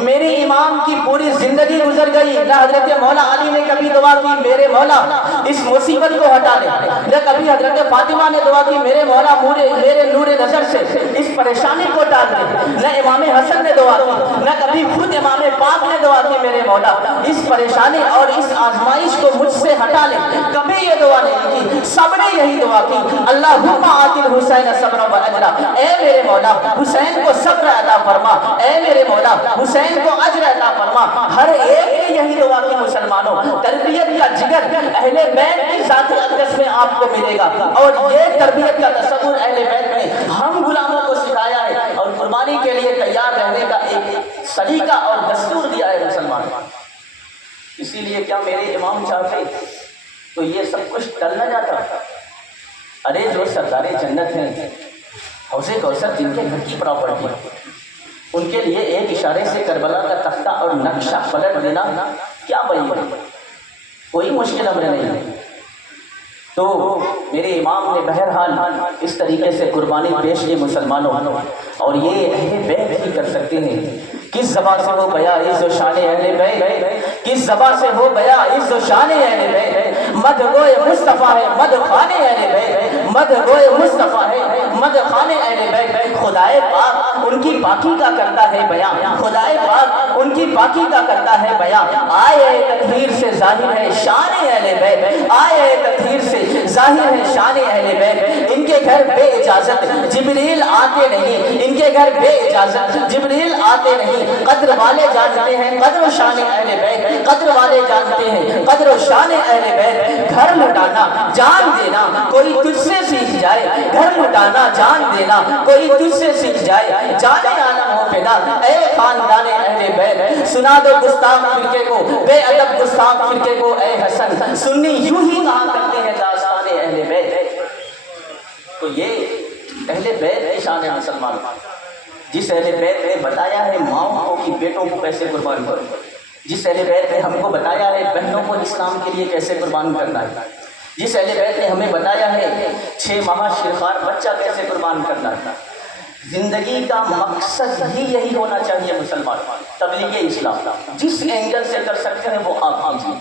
میرے امام کی پوری زندگی گزر گئی، نہ حضرت مولا علی نے کبھی دعا کی میرے مولا اس مصیبت کو ہٹا دے، نہ کبھی حضرت فاطمہ نے دعا کی میرے مولا میرے نور نظر سے اس پریشانی کو ڈال دے، نہ امام حسن نے دعا کی، نہ کبھی خود امام پاک نے دعا کی میرے مولا اس پریشانی اور اس آزمائش کو مجھ سے ہٹا لے، کبھی یہ دعا نہیں کی، سب نے یہی دعا کی، اللہم آت الحسین صبرا و اجرا، اے میرے مولا حسین کو صبر عطا فرما، اے میرے مولا حسین کو اجر عطا فرما۔ ہر ایک نے یہی دعا کی مسلمانوں۔ تربیت کا جگر اہل بیت کی ذاتی اقدس میں آپ کو ملے گا، اور یہ تربیت کا تصور اہل بیت نے ہم غلاموں کو سکھایا ہے اور قربانی کے لیے تیار رہنے کا ایک سلیقہ اور دستور دیا ہے مسلمان۔ اسی لیے کیا میرے امام چاہتے تو یہ سب کچھ ٹل نہ جاتا؟ ارے جو سردار جنت ہیں، حوض کوثر جن کے گھر کی پراپرٹی، ان کے لیے ایک اشارے سے کربلا کا تختہ اور نقشہ پلٹ دینا کیا بھائی، کوئی مشکل امر نہیں ہے۔ تو میرے امام نے بہرحال اس طریقے سے قربانی پیش کی مسلمانوں، اور یہ اہل بیت ہی کر سکتے ہیں۔ کس زبان سے ہو بیاں عز و شان اہل بیت، کس زبان سے ہو بیاں عز و شان اہل بیت، مد گوئے مصطفیٰ ہے مد خانے اہل بیت، مد گوئے مصطفیٰ ہے مد خانے اہل بیت۔ خدائے پاک ان کی پاکی کا کرتا ہے بیاں، خدائے پاک ان کی پاکی کا کرتا ہے بیاں۔ آئے تطہیر سے ظاہر ہے شان اہل بیت، آئے تطہیر سے ظاہر ہے شان اہل بیت۔ ان کے گھر بے اجازت جبریل آتے نہیں، ان کے گھر بے اجازت جبریل آتے نہیں۔ قدر والے جانتے ہیں قدر و شان اہل بیت، قدر والے جانتے ہیں قدر و شان اہل بیت۔ گھر لٹانا جان دینا کوئی تجھ سے سیکھ جائے، گھر لٹانا جان دینا کوئی تجھ سے سیکھ جائے۔ جانے عالم ہو فدا اے خاندان اہل بیت، سنا دو گستاخ فرقے کو، بے ادب گستاخ فرقے کو اے حسن، سنی یوں ہی کہا کرتے ہیں داستان اہل بیت۔ تو یہ اہل بیت کی شان ہے مسلمان، جس اہل بیت نے بتایا ہے ماؤں کو کہ بیٹوں کو کیسے قربان کرو، جس اہل بیت نے ہم کو بتایا ہے بہنوں کو اسلام کے لیے کیسے قربان کرنا ہے، جس اہل بیت نے ہمیں بتایا ہے 6 ماہ شیرخوار بچہ کیسے قربان کرنا ہے۔ زندگی کا مقصد ہی یہی ہونا چاہیے مسلمان، تبلیغ اسلام جس اینگل سے کر سکتے ہیں وہ آپ کیجیے۔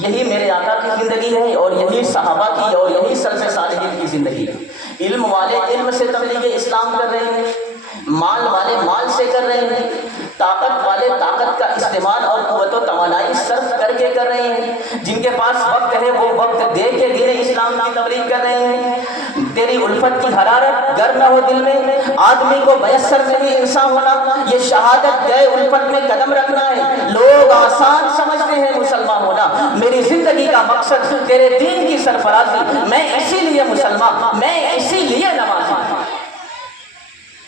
یہی میرے آقا کی زندگی ہے، اور یہی صحابہ کی اور یہی سلف صالحین کی زندگی ہے۔ علم والے علم سے تبلیغ اسلام کر رہے ہیں، مال والے مال سے کر رہے ہیں، طاقت والے طاقت کا استعمال اور قوت و توانائی صرف کر کے کر رہے ہیں، جن کے پاس وقت ہے وہ وقت دے کے دین اسلام کی تبلیغ کر رہے ہیں۔ تیری الفت کی حرارت گر نہ ہو دل میں، آدمی کو میسر نہیں انسان ہونا، یہ شہادت گئے الفت میں قدم رکھنا ہے۔ لوگ آسان سمجھتے ہیں مسلمان ہونا، میری زندگی کا مقصد تیرے دین کی سرفرازی، میں اسی لیے مسلمان، میں اسی لیے نمازی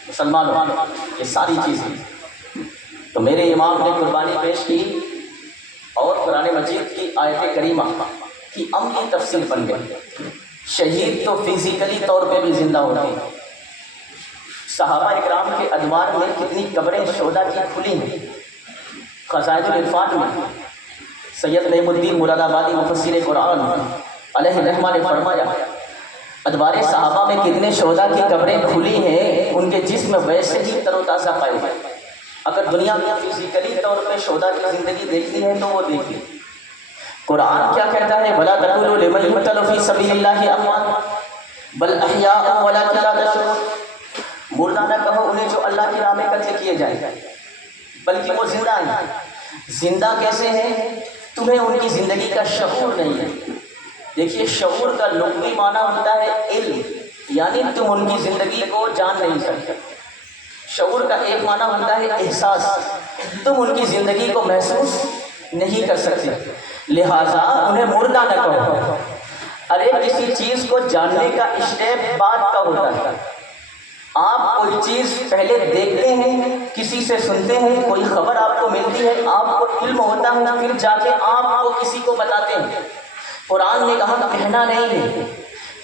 مسلمانوں، یہ ساری چیزیں۔ تو میرے امام نے قربانی پیش کی، اور قرآن مجید کی آیت کریمہ کی عملی تفصیل بن گئی۔ شہید تو فزیکلی طور پہ بھی زندہ ہوتے ہیں۔ صحابہ اکرام کے ادوار میں کتنی قبریں شہداء کی کھلی ہیں۔ خزائن العرفان میں سید نعیم الدین مراد آبادی مفسر قرآن علیہ رحمہ نے فرمایا ادوار صحابہ میں کتنے شہداء کی قبریں کھلی ہیں، ان کے جسم ویسے ہی تر و تازہ پائے گئے۔ اگر دنیا میں فزیکلی طور پہ شہداء کی زندگی دیکھنی ہے تو وہ دیکھیں۔ قرآن کیا کہتا ہے؟ وَلَا تَقُولُوا لِمَن يُقْتَلُ فِي سَبِيلِ اللَّهِ أَمْوَاتٌ بَلْ أَحْيَاءٌ وَلَكِن لَا تَشْعُرُونَ۔ مردہ نہ کہو انہیں جو اللہ کی راہ میں قتل کیے جائیں، بلکہ وہ زندہ ہیں۔ زندہ کیسے ہیں؟ تمہیں ان کی زندگی کا شعور نہیں ہے۔ دیکھیے، شعور کا لغوی معنی ہوتا ہے علم، یعنی تم ان کی زندگی کو جان نہیں سکتے۔ شعور کا ایک معنی ہوتا ہے احساس، تم ان کی زندگی کو محسوس نہیں کر سکتے، لہٰذا انہیں مردہ نہ کہو۔ ارے کسی چیز کو جاننے کا اسٹیپ بعد کا ہوتا ہے۔ آپ کوئی چیز پہلے دیکھتے ہیں، کسی سے سنتے ہیں، کوئی خبر آپ کو ملتی ہے، آپ کو علم ہوتا ہے، پھر جا کے آپ کو کسی کو بتاتے ہیں۔ قرآن نے کہا کہنا نہیں ہے،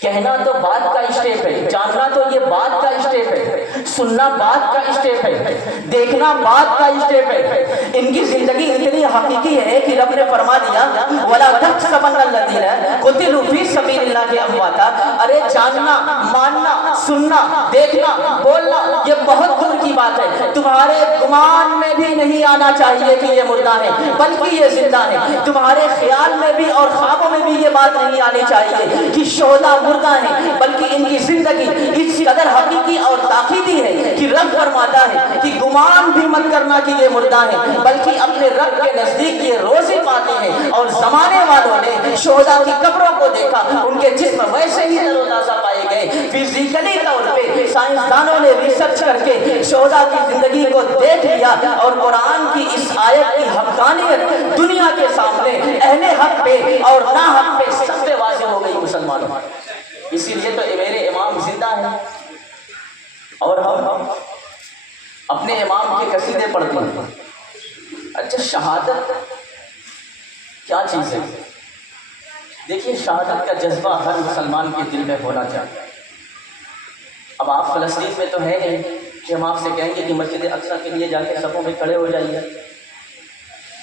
کہنا تو بات کا اسٹیپ ہے، جاننا تو یہ بات کا اسٹیپ ہے، سننا بات کا اسٹیپ ہے، دیکھنا بات کا اسٹیپ ہے۔ ان کی زندگی اتنی حقیقی ہے کہ رب نے فرما دیا وَلَا تَحْسَبَنَّ الَّذِينَ قُتِلُوا فِي سَبِيلِ اللَّهِ أَمْوَاتًا۔ ارے جاننا، ماننا، سننا، دیکھنا، بولنا یہ بہت دور کی بات ہے۔ تمہارے گمان میں بھی نہیں آنا چاہیے کہ یہ مردہ ہے، بلکہ یہ زندہ ہے۔ تمہارے خیال میں بھی اور خوابوں میں بھی یہ بات نہیں آنی چاہیے کہ شہداء مردہ ہیں، بلکہ ان کی زندگی اس قدر حقیقی اور تاکیدی ہے کہ رب فرماتا ہے کہ گمان بھی مت کرنا کہ یہ مردہ ہیں، بلکہ اپنے رب کے نزدیک یہ روزی پاتے ہیں۔ اور زمانے والوں نے شہداء کی قبروں کو دیکھا، ان کے جسم ویسے ہی تر و تازہ پائے گئے۔ فزیکلی طور پہ سائنسدانوں نے ریسرچ کر کے شہداء کی زندگی کو دیکھ لیا، اور قرآن کی اس آیت کی حقانیت دنیا کے سامنے اہل حق پہ اور ناحق پہ سب پہ واضح ہو گئی مسلمانوں۔ اسی لیے تو میرے امام زندہ ہیں اور ہم اپنے امام کے قصیدے پڑھتے ہیں۔ اچھا، شہادت کیا چیز ہے؟ دیکھیے، شہادت کا جذبہ ہر مسلمان کے دل میں ہونا چاہیے۔ اب آپ فلسطین میں تو ہے نہیں کہ ہم آپ سے کہیں گے کہ مسجد اقصیٰ کے لیے جا کے صفوں میں کھڑے ہو جائیے۔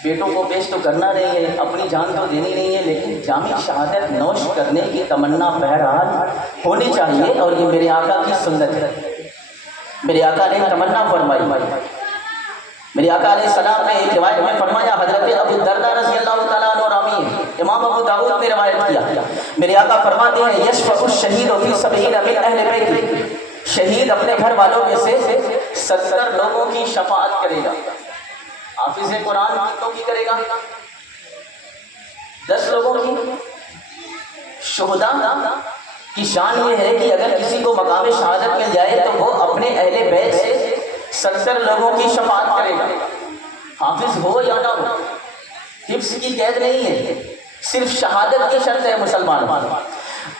بیٹوں کو پیش تو کرنا نہیں ہے، اپنی جان تو دینی نہیں ہے، لیکن جامع شہادت نوش کرنے کی تمنا بہرحال ہونی چاہیے، اور یہ میرے آقا کی سنت ہے۔ میرے آقا نے تمنا فرمائی۔ میرے آقا علیہ السلام نے ایک روایت میں فرمایا، حضرت ابو الدرداء رضی اللہ تعالیٰ عنہ راوی ہیں، امام ابو داؤد نے روایت کیا، میرے آقا فرماتے ہیں یشفع الشہید فی 70 من اہل بیت، شہید اپنے گھر والوں میں سے 70 لوگوں کی شفاعت کرے گا۔ حافظ قرآن کتنوں کی کرے گا؟ 10 لوگوں کی۔ شہداء کی شان یہ ہے کہ اگر کسی کو مقام شہادت مل جائے تو وہ اپنے اہل بیت سے 70 لوگوں کی شفاعت کرے گا، حافظ ہو یا نہ ہو۔ حفظ کی قید نہیں ہے، صرف شہادت کی شرط ہے مسلمان۔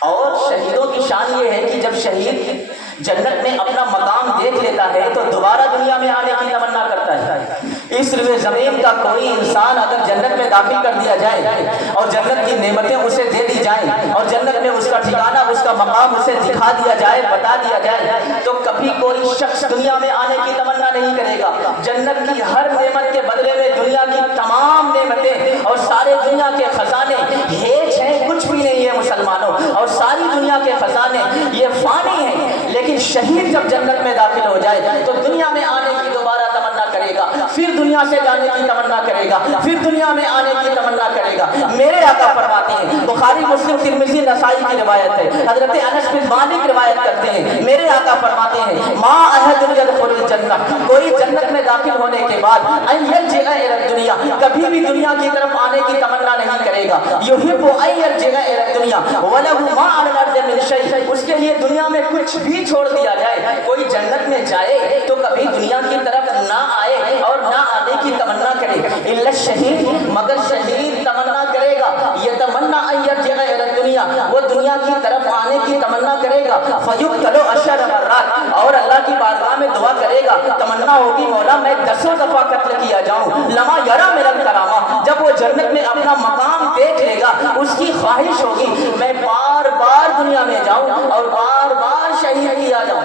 اور شہیدوں کی شان یہ ہے کہ جب شہید جنت میں اپنا مقام دیکھ لیتا ہے تو دوبارہ دنیا میں آنے کی تمنا کرتا ہے۔ اس لیے زمین کا کوئی انسان اگر جنت میں داخل کر دیا جائے اور جنت کی نعمتیں اسے دے دی جائیں اور جنت میں اس کا ٹھکانہ، اس کا مقام اسے دکھا دیا جائے، بتا دیا جائے، تو کبھی کوئی شخص دنیا میں آنے کی تمنا نہیں کرے گا۔ جنت کی ہر نعمت کے بدلے میں دنیا کی تمام نعمتیں اور سارے دنیا کے خزانے ہیچ ہیں، کچھ بھی نہیں ہے مسلمانوں، اور ساری دنیا کے خزانے یہ فانی ہیں۔ لیکن شہید جب جنت میں داخل ہو جائے تو دنیا میں آنے کی دوبارہ تمنا کرے گا، پھر دنیا سے جانے کی تمنا کرے گا، پھر دنیا میں آنے کی تمنا کرے گا۔ میرے آقا فرماتے ہیں، بخاری مسلم ترمذی نسائی کی روایت ہے، حضرت انس بن مالک روایت کرتے ہیں، میرے آقا فرماتے ہیں ما احد يدخل الجنہ، کوئی جنت میں داخل ہونے کے بعد ان يرجع الى الدنیا، کبھی بھی دنیا کی طرف آنے کی تمنا نہیں کرے گا۔ يحب ان يرجع الى الدنیا وله ما على الارض من شيء، اس کے لیے دنیا میں کچھ بھی چھوڑ دیا جائے، کوئی جنت میں جائے تو کبھی دنیا کی طرف نہ آئے اور نہ آنے کی تمنا کرے۔ الا الشہید، مگر شہید تمنا کرے گا، یتمنا ان یرجع الی الدنیا، وہ دنیا کی طرف آنے کی تمنا کرے گا، فیقتل 10 مرات، اور اللہ کی بارگاہ میں دعا کرے گا تمنا ہوگی مولا میں 10 دفعہ قتل کیا جاؤں، لما یرا میرا کراما، جب وہ جنت میں اپنا مقام دیکھ لے گا اس کی خواہش ہوگی میں بار بار دنیا میں جاؤں اور بار بار شہید کیا جاؤں۔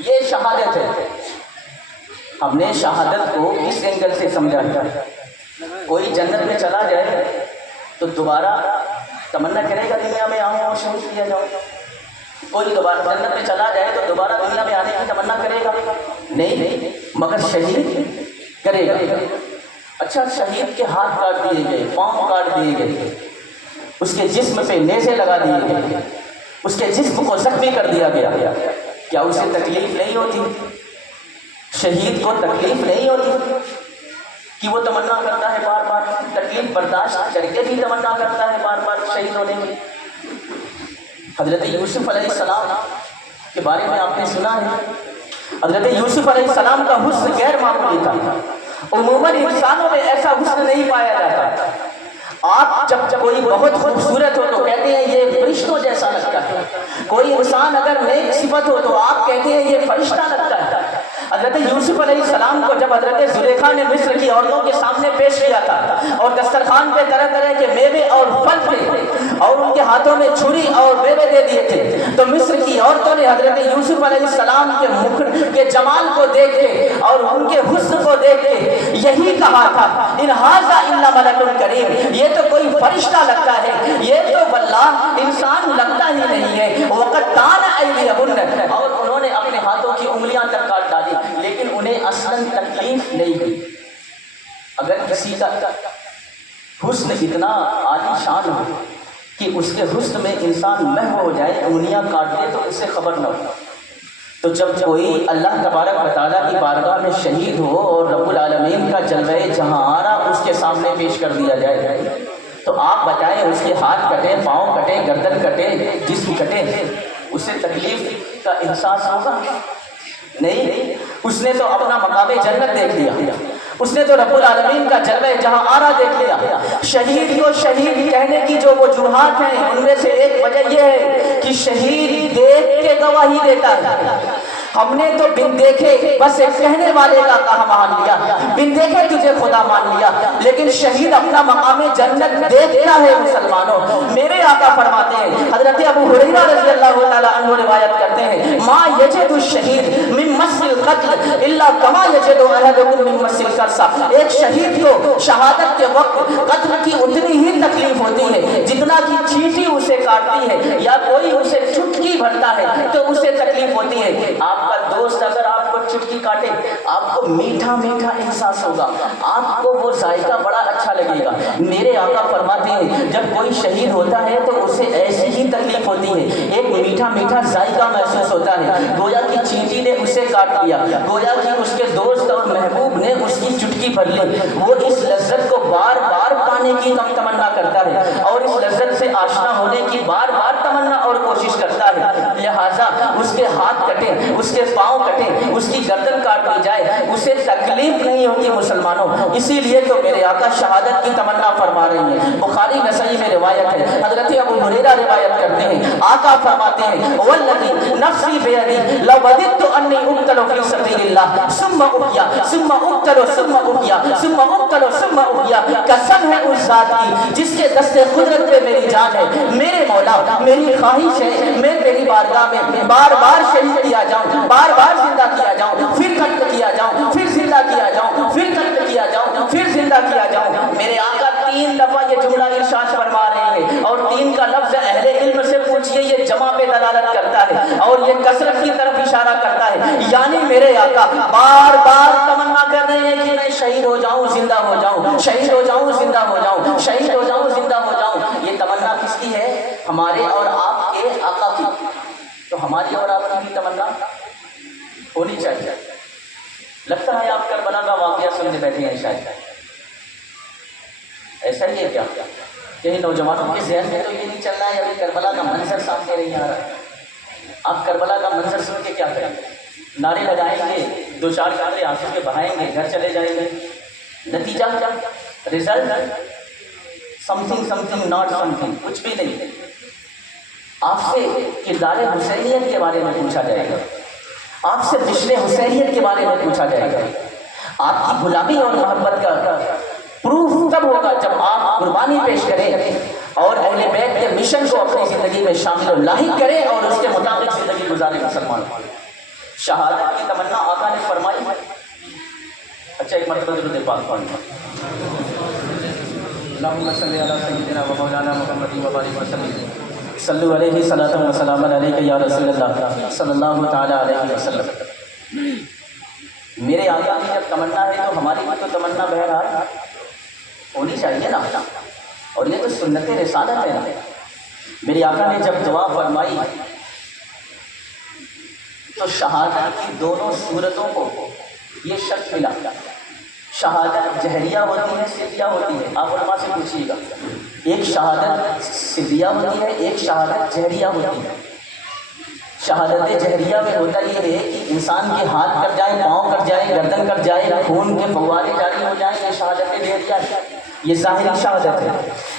یہ شہادت ہے۔ ہم نے شہادت کو کس اینگل سے سمجھا ہے؟ کوئی جنت میں چلا جائے تو دوبارہ تمنا کرے گا دنیا میں آؤں اور شہید کیا جاؤں؟ کوئی دوبارہ جنت میں چلا جائے تو دوبارہ دنیا میں آنے کی تمنا کرے گا؟ نہیں، مگر شہید کرے گا۔ اچھا، شہید کے ہاتھ کاٹ دیے گئے، پاؤں کاٹ دیے گئے، اس کے جسم پہ نیزے لگا دیے گئے، اس کے جسم کو زخمی کر دیا گیا، کیا اسے تکلیف نہیں ہوتی؟ شہید کو تکلیف نہیں ہوتی کہ وہ تمنا کرتا ہے بار بار، تکلیف برداشت کر کے بھی تمنا کرتا ہے بار بار شہید ہونے کی؟ حضرت یوسف علیہ السلام کے بارے میں آپ نے سنا ہے، حضرت یوسف علیہ السلام کا حسن غیر معمولی تھا۔ عموماً انسانوں میں ایسا حسن نہیں پایا جاتا۔ آپ جب کوئی بہت خوبصورت ہو تو کہتے ہیں یہ فرشتوں جیسا لگتا ہے، کوئی انسان اگر نیک صفت ہو تو آپ کہتے ہیں یہ فرشتہ لگتا ہے۔ حضرت یوسف علیہ السلام کو جب حضرت زلیخا نے مصر کی عورتوں کے سامنے پیش کیا تھا اور دسترخوان پہ طرح طرح کے میوے اور پھل تھے اور ان کے ہاتھوں میں چھری اور میوے دے دیے تھے، تو مصر کی عورتوں نے حضرت یوسف علیہ السلام کے مکھ کے جمال کو دیکھ کے اور ان کے حسن کو دیکھ کے یہی کہا تھا ان ھذا الا ملک کریم، یہ تو کوئی فرشتہ لگتا ہے، یہ تو واللہ انسان لگتا ہی نہیں ہے۔ وقطعن ایدیہن، اور انہوں نے اپنے ہاتھوں کی انگلیاں تک کاٹ ڈالی، لیکن انہیں اصلاً تکلیف نہیں ہوئی۔ اگر کسی کا حسن اتنا عالی شان ہو کہ اس کے حسن میں انسان محو ہو جائے، انگلیاں کاٹ دے تو اسے خبر نہ ہو، تو جب کوئی اللہ تبارک و تعالیٰ کی بارگاہ میں شہید ہو اور رب العالمین کا جلوہ جہاں اس کے سامنے پیش کر دیا جائے تو آپ بتائیں اس کے ہاتھ کٹے، پاؤں کٹے، گردن کٹے، جسم کٹے، اسے تکلیف کا احساس ہوگا؟ نہیں، اس نے تو اپنا مقام جنت دیکھ لیا، اس نے تو رب العالمین کا جلوہ جہاں آرا دیکھ لیا۔ شہید کو شہید کہنے کی جو وجوہات ہیں ان میں سے ایک وجہ یہ ہے کہ شہید دیکھ کے گواہی دیتا ہے۔ ہم نے تو بن دیکھے بس ایک کہنے والے کا کہا مان لیا، بن دیکھے تجھے خدا مان لیا، لیکن شہید اپنا مقام جنت دیکھتا ہے۔ مسلمانوں، میرے آقا فرماتے ہیں، حضرت ابو ہریرہ رضی اللہ تعالیٰ عنہ روایت کرتے ہیں، ما یجد الشہید من مس القتل الا کما یجد احدکم من مس القرصہ، ایک شہید کو شہادت کے وقت قتل کی اتنی ہی تکلیف ہوتی ہے جتنا کہ چینٹی اسے کاٹتی ہے یا کوئی اسے چٹکی بھرتا ہے تو اسے تکلیف ہوتی ہے۔ آپ کا دوست اگر آپ کو چٹکی کاٹے آپ کو میٹھا میٹھا احساس ہوگا، آپ کو وہ ذائقہ بڑا اچھا لگے گا۔ میرے آقا فرماتے ہیں جب کوئی شہید ہوتا ہے تو اسے ایسی ہی تکلیف ہوتی ہے، ایک میٹھا میٹھا ذائقہ محسوس ہوتا ہے، گویا کہ چینٹی نے اسے کاٹ لیا، گویا کہ اس کے دوست اور محبوب نے اس کی چٹکی بھر لی۔ وہ اس لذت کو بار بار پانے کی تمنا کرتا ہے اور اس لذت سے آشنا ہونے کی بار بار تمنا اور کوشش کرتا ہے، لہٰذا اس کے ہاتھ کٹے، اس کے پاؤں کٹے، اس کی گردن کاٹ دی جائے، اسے تکلیف نہیں ہوتی۔ مسلمانوں، اسی لیے تو میرے آقا شہادت کی تمنا فرما رہی ہیں۔ بخاری نسائی میں روایت ہے، حضرت ابو ہریرہ روایت کرتے ہیں، آقا فرماتے ہیں والذی نفسی بیدی لو وددت انی اقتل فی سبیل اللہ ثم احیا ثم اقتل ثم احیا ثم اقتل ثم احیا، قسم ہے اس ذات کی جس کے دست قدرت پہ میری جان ہے، میرے مولا میری خواہش ہے میں تیری بارگاہ میں بار بار شہید کیا جاؤں، بار بار زندہ کیا جاؤں، پھر قتل کیا جاؤں، پھر زندہ کیا جاؤں، پھر قتل کیا جاؤں، پھر زندہ کیا جاؤں۔ میرے آقا 3 دفعہ یہ جملہ ارشاد فرما رہے ہیں اور 3 کا لفظ اہل علم سے پوچھئے یہ جمع پہ دلالت کرتا ہے اور یہ کثرت کی طرف اشارہ کرتا ہے، یعنی میرے آقا بار بار تمنا کر رہے ہیں کہ میں شہید ہو جاؤں، زندہ ہو جاؤں، شہید ہو جاؤں، زندہ ہو جاؤں، شہید ہو جاؤں، زندہ ہو جاؤں۔ یہ تمنا کس کی ہے؟ ہمارے اور آپ کے آقا کی۔ تو ہماری اور آپ کی تمنا ہونی چاہیے۔ لگتا ہے آپ کربلا کا واقعہ سننے بیٹھے ہیں شاید، ایسا ہی ہے کیا کہ نوجوانوں کے ذہن میں تو یہ نہیں چل رہا ہے ابھی کربلا کا منظر سامنے نہیں آ رہا؟ آپ کربلا کا منظر سن کے کیا کریں گے؟ نعرے لگائیں گے، 2-4 قطرے آنسو کے بہائیں گے، گھر چلے جائیں گے، نتیجہ کیا؟ Result some thing not some thing, کچھ بھی نہیں۔ آپ سے کردار حسینیت کے بارے میں پوچھا جائے گا، آپ سے مشن حسینیت کے بارے میں پوچھا جائے گا. آپ کی غلامی اور محبت کا پروف تب ہوگا جب آپ قربانی پیش کریں اور اہل بیت کے مشن کو اپنی زندگی میں شامل و لاحق کریں اور اس کے مطابق زندگی گزاریں. مسلمان شہادت کی تمنا آقا نے فرمائی. اچھا ایک مرتبہ درود پاک پڑھیں. اللہم صلی علی سیدنا و مولانا محمد و بارک وسلم. صلو علیہ صلاۃ و سلام علیک یا رسول اللہ صلی اللہ تعالی علیہ وسلم. میرے آقا کی جب تمنا ہے تو ہماری بھی تو تمنا بہرحال ہونی چاہیے نا. اور یہ تو سنت رسالت ہے نا. میرے آقا نے جب دعا فرمائی تو شہادت کی دونوں صورتوں کو یہ شک ملا. شہادت جہریہ ہوتی ہے, سریہ ہوتی ہے. آپ علماء سے پوچھیے گا, ایک شہادت سریہ ہوتی ہے, ایک شہادت جہریہ ہوتی ہے. شہادت جہریہ میں ہوتا یہ ہے کہ انسان کے ہاتھ کٹ جائیں, پاؤں کٹ جائے, گردن کٹ جائے, خون کے فوارے جاری ہو جائیں, یہ شہادت جہریہ ہے, یہ ظاہری شہادت ہے.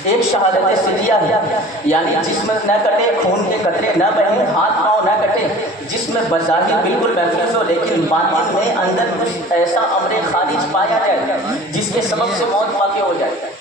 ایک شہادت سریہ ہے, یعنی جسم نہ کٹے, خون کے قطرے نہ بہیں, ہاتھ پاؤں نہ کٹے, جسم بظاہر بالکل محفوظ ہو لیکن باطن میں اندر کچھ ایسا امر خارج پایا جائے جس کے سبب سے موت واقع ہو جائے.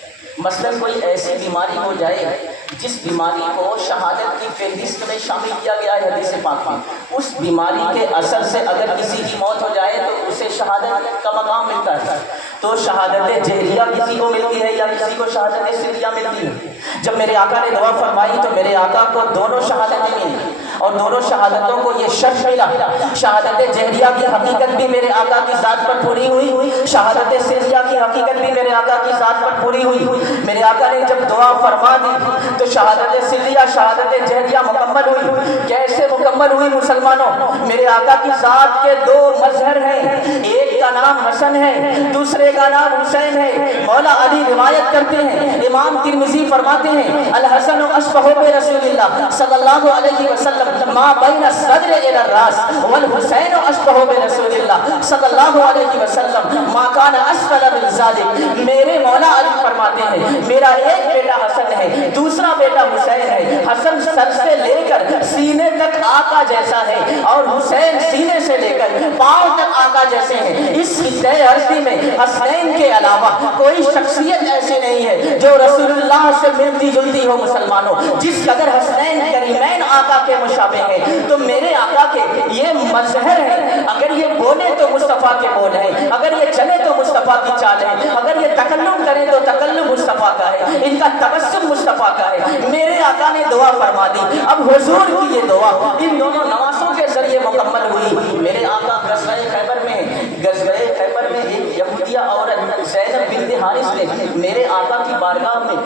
مثلا کوئی ایسی بیماری ہو جائے جس بیماری کو شہادت کی فہرست میں شامل کیا گیا ہے حدیث پاک میں, اس بیماری کے اثر سے اگر کسی کی موت ہو جائے تو اسے شہادت کا مقام ملتا ہے. تو شہادت جہریہ کسی کو ملتی ہے یا کسی کو شہادت سریہ ملتی ہے. جب میرے آقا نے دعا فرمائی تو میرے آقا کو دونوں شہادتیں ملی اور دونوں شہادتوں کو یہ شرط ملا. شہادت جہریہ کی حقیقت بھی میرے آقا کی ذات پر پوری ہوئی, شہادت سریہ کی حقیقت بھی میرے آقا کی ذات پر پوری ہوئی. میرے آقا نے جب دعا فرما دی تو شہادت سریہ شہادت جہریہ مکمل ہوئی. کیسے مکمل ہوئی مسلمانوں؟ میرے آقا کی ذات کے دو مظہر ہیں, ایک کا نام حسن ہے, دوسرے کا نام حسین ہے. مولا علی روایت کرتے ہیں, امام ترمذی فرماتے ہیں الحسن اشبہ برسول اللہ صلی اللہ علیہ وسلم ما بین الصدر الی الراس والحسین اشبہ برسول اللہ صلی اللہ علیہ وسلم ما کان اسفل من ذلک. میرے مولا علی فرماتے ہیں میرا ایک بیٹا حسن ہے, دوسرا بیٹا حسین ہے. حسن سر سے لے کر سینے تک آقا جیسا ہے اور حسین سینے سے لے کر پاؤں تک آقا جیسے ہیں. اس خطہ عرضی میں حسنین کے علاوہ کوئی شخصیت ایسی نہیں ہے جو رسول اللہ سے ملتی جلتی ہو. مسلمانوں جس قدر حسنین کریمین آقا کے مشابہ ہیں تو میرے آقا کے یہ مظہر ہے. اگر یہ بولے تو مصطفیٰ کے بول ہیں, اگر یہ چلے تو مصطفیٰ کی چال ہے, اگر یہ تکلم کرے تو تکلم مصطفیٰ کا ہے, ان کا تبسم مصطفیٰ کا ہے. میرے آقا نے دعا فرما دی. اب حضور کی یہ دعا ان دونوں نوازوں کے ذریعے مکمل ہوئی. میرے آقا غزوہ خیبر میں ایک یہودیہ عورت زینب بنت حارث نے میرے آقا کی بارگاہ میں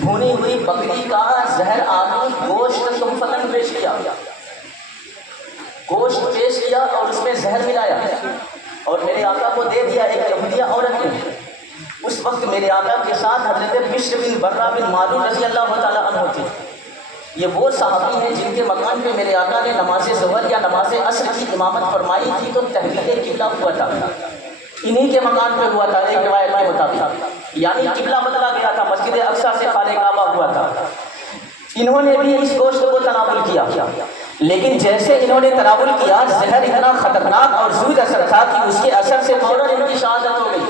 بھونی ہوئی بکری کا زہر آلود گوشت تحفتاً پیش کیا, گوشت پیش کیا اور اس میں زہر ملایا اور میرے آقا کو دے دیا ایک یہودیہ عورت نے. اس وقت میرے آقا کے ساتھ حضرت بشر بن برہ بن معروف رضی اللہ تعالیٰ عنہ تھے. یہ وہ صحابی ہیں جن کے مکان پہ میرے آقا نے نماز ظہر یا نماز عصر کی امامت فرمائی تھی تو تحویل قبلہ ہوا تھا, انہی کے مکان پہ ہوا تھا ایک روایت کے مطابق, یعنی قبلہ بدلا گیا تھا, مسجد اقصی سے خانہ کعبہ ہوا تھا. انہوں نے بھی اس گوشت کو تناول کیا, لیکن جیسے انہوں نے تناول کیا زہر اتنا خطرناک اور زود اثر تھا کہ اس کے اثر سے فوراً ان کی شہادت ہو گئی,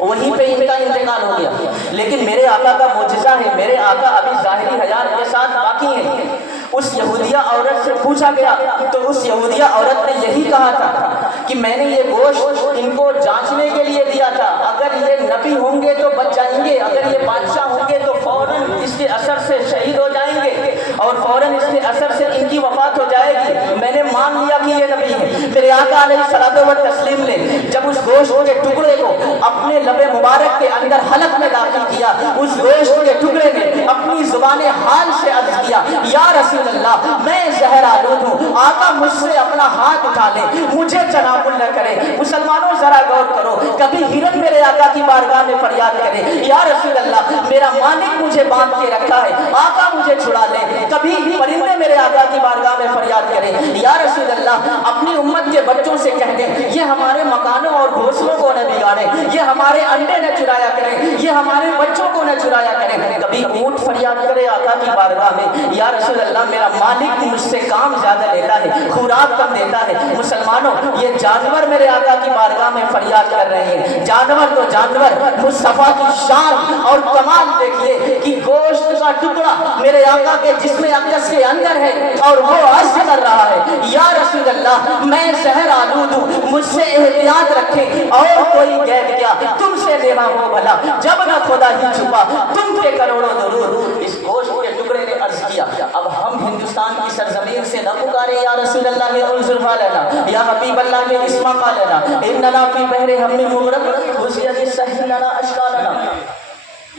وہیں پہ ان کا انتقال ہو گیا. لیکن میرے آقا کا معجزہ ہے, میرے آقا ابھی ظاہری حیات کے ساتھ باقی ہیں. اس یہودیہ عورت سے پوچھا گیا تو اس یہودیہ عورت نے یہی کہا تھا کہ میں نے یہ گوشت ان کو جانچنے کے لیے دیا تھا, اگر یہ نبی ہوں گے تو بچ جائیں گے, اگر یہ بادشاہ ہوں گے تو فوراً اس کے اثر سے شہید ہو جائیں گے اور فوراً اس کے اثر سے ان کی وفات ہو جائے گی. میں نے مان لیا کہ یہ نبی ہے. میرے آقا علیہ الصلوۃ والتسلیم نے جب اس گوشت کے ٹکڑے کو اپنے لب مبارک کے اندر حلق میں داخل کیا, اس گوشت کے ٹکڑے نے اپنی زبان حال سے عرض کیا یا رسول اللہ میں زہر آلود ہوں, آقا مجھ سے اپنا ہاتھ اٹھا لے, مجھے تناول نہ کرے. مسلمانوں ذرا غور کرو, کبھی ہرن میرے آقا کی بارگاہ میں فریاد کرے یا رسول اللہ میرا مالک مجھے باندھ کے رکھا ہے, آقا مجھے چھڑا لے. کبھی پرندے میرے آقا کی بارگاہ میں فریاد کرے یا رسول اللہ اپنی امت کے بچوں سے کہہ دیں یہ ہمارے مکانوں اور گھونسلوں کو نہ بگاڑے, یہ ہمارے انڈے نہ چرایا کریں، یہ ہمارے بچوں کو نہ چرایا کریں۔ کبھی اونٹ فریاد کرے آقا کی بارگاہ میں، یا رسول اللہ میرا مالک مجھ سے کام زیادہ لیتا ہے، خوراک کم دیتا ہے۔ مسلمانوں یہ جانور میرے آقا کی بارگاہ میں فریاد کر رہے ہیں، جانور تو جانور، مصطفیٰ کی شان اور کمال دیکھیے کہ گوشت کا ٹکڑا میرے آقا کے جسم اقدس کے اندر ہے اور وہ عرض کر رہا ہے یا رسول اللہ میں زہر آلود ہوں، مجھ سے احتیاط رکھیں، اور کوئی غیب کیا تم سے لیوا ہو بھلا، جب نہ خدا ہی چھپا تم پہ کروڑوں درود۔ اس گوشت کے ٹکڑے نے عرض کیا اب ہم ہندوستان کی سرزمین سے نہ پکارے یا رسول اللہ میں انظرفا لینا، یا حبیب اللہ میں اسما کا لینا، اننا فی بحر ہم میں مغرق حسیت سہلنا اشکالنا۔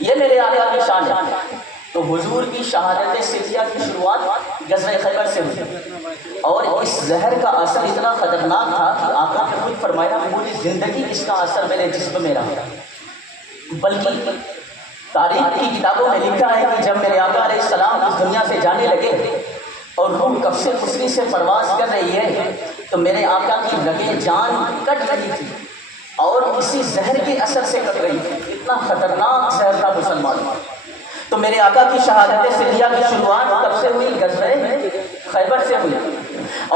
یہ میرے آقا کی شان ہے۔ تو حضور کی شہادت سریہ کی شروعات غزوہ خیبر سے ہوئی، اور اس زہر کا اثر اتنا خطرناک تھا کہ آقا نے خود فرمایا پوری زندگی اس کا اثر میرے جسم میں رہا۔ بلکہ تاریخ کی کتابوں میں لکھا ہے کہ جب میرے آقا علیہ السلام اس دنیا سے جانے لگے اور روح کفش خسری سے پرواز کر رہی ہے تو میرے آقا کی رگیں جان کٹ رہی تھی اور اسی زہر کے اثر سے کٹ رہی تھی۔ اتنا خطرناک زہر تھا مسلمان۔ تو میرے آقا کی شہادت سریہ کی شروعات کب سے ہوئی؟ غزوہ خیبر سے ہوئی۔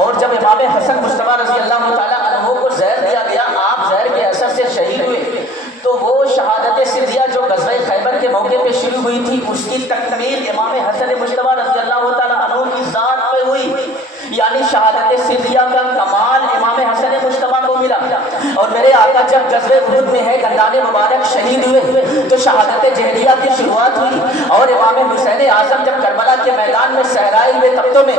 اور جب امام حسن مصطفیٰ رضی اللہ تعالیٰ عنہ کو زہر دیا گیا، آپ زہر کے اثر سے شہید ہوئے، تو وہ شہادت سریہ جو غزوہ خیبر کے موقع پہ شروع ہوئی تھی اس کی تکمیل امام حسن مصطفیٰ رضی اللہ تعالیٰ عنہ کی ذات پہ ہوئی، یعنی شہادت سریہ کا کمال امام حسن مصطفیٰ کو ملا۔ اور میرے آقا جب غزوہ احد میں ہے گردان مبارک شہید ہوئے تو شہادت جہریہ کی شروعات ہوئی، اور امام حسین اعظم جب کربلا کے میدان میں صحرائے ہوئے تختوں میں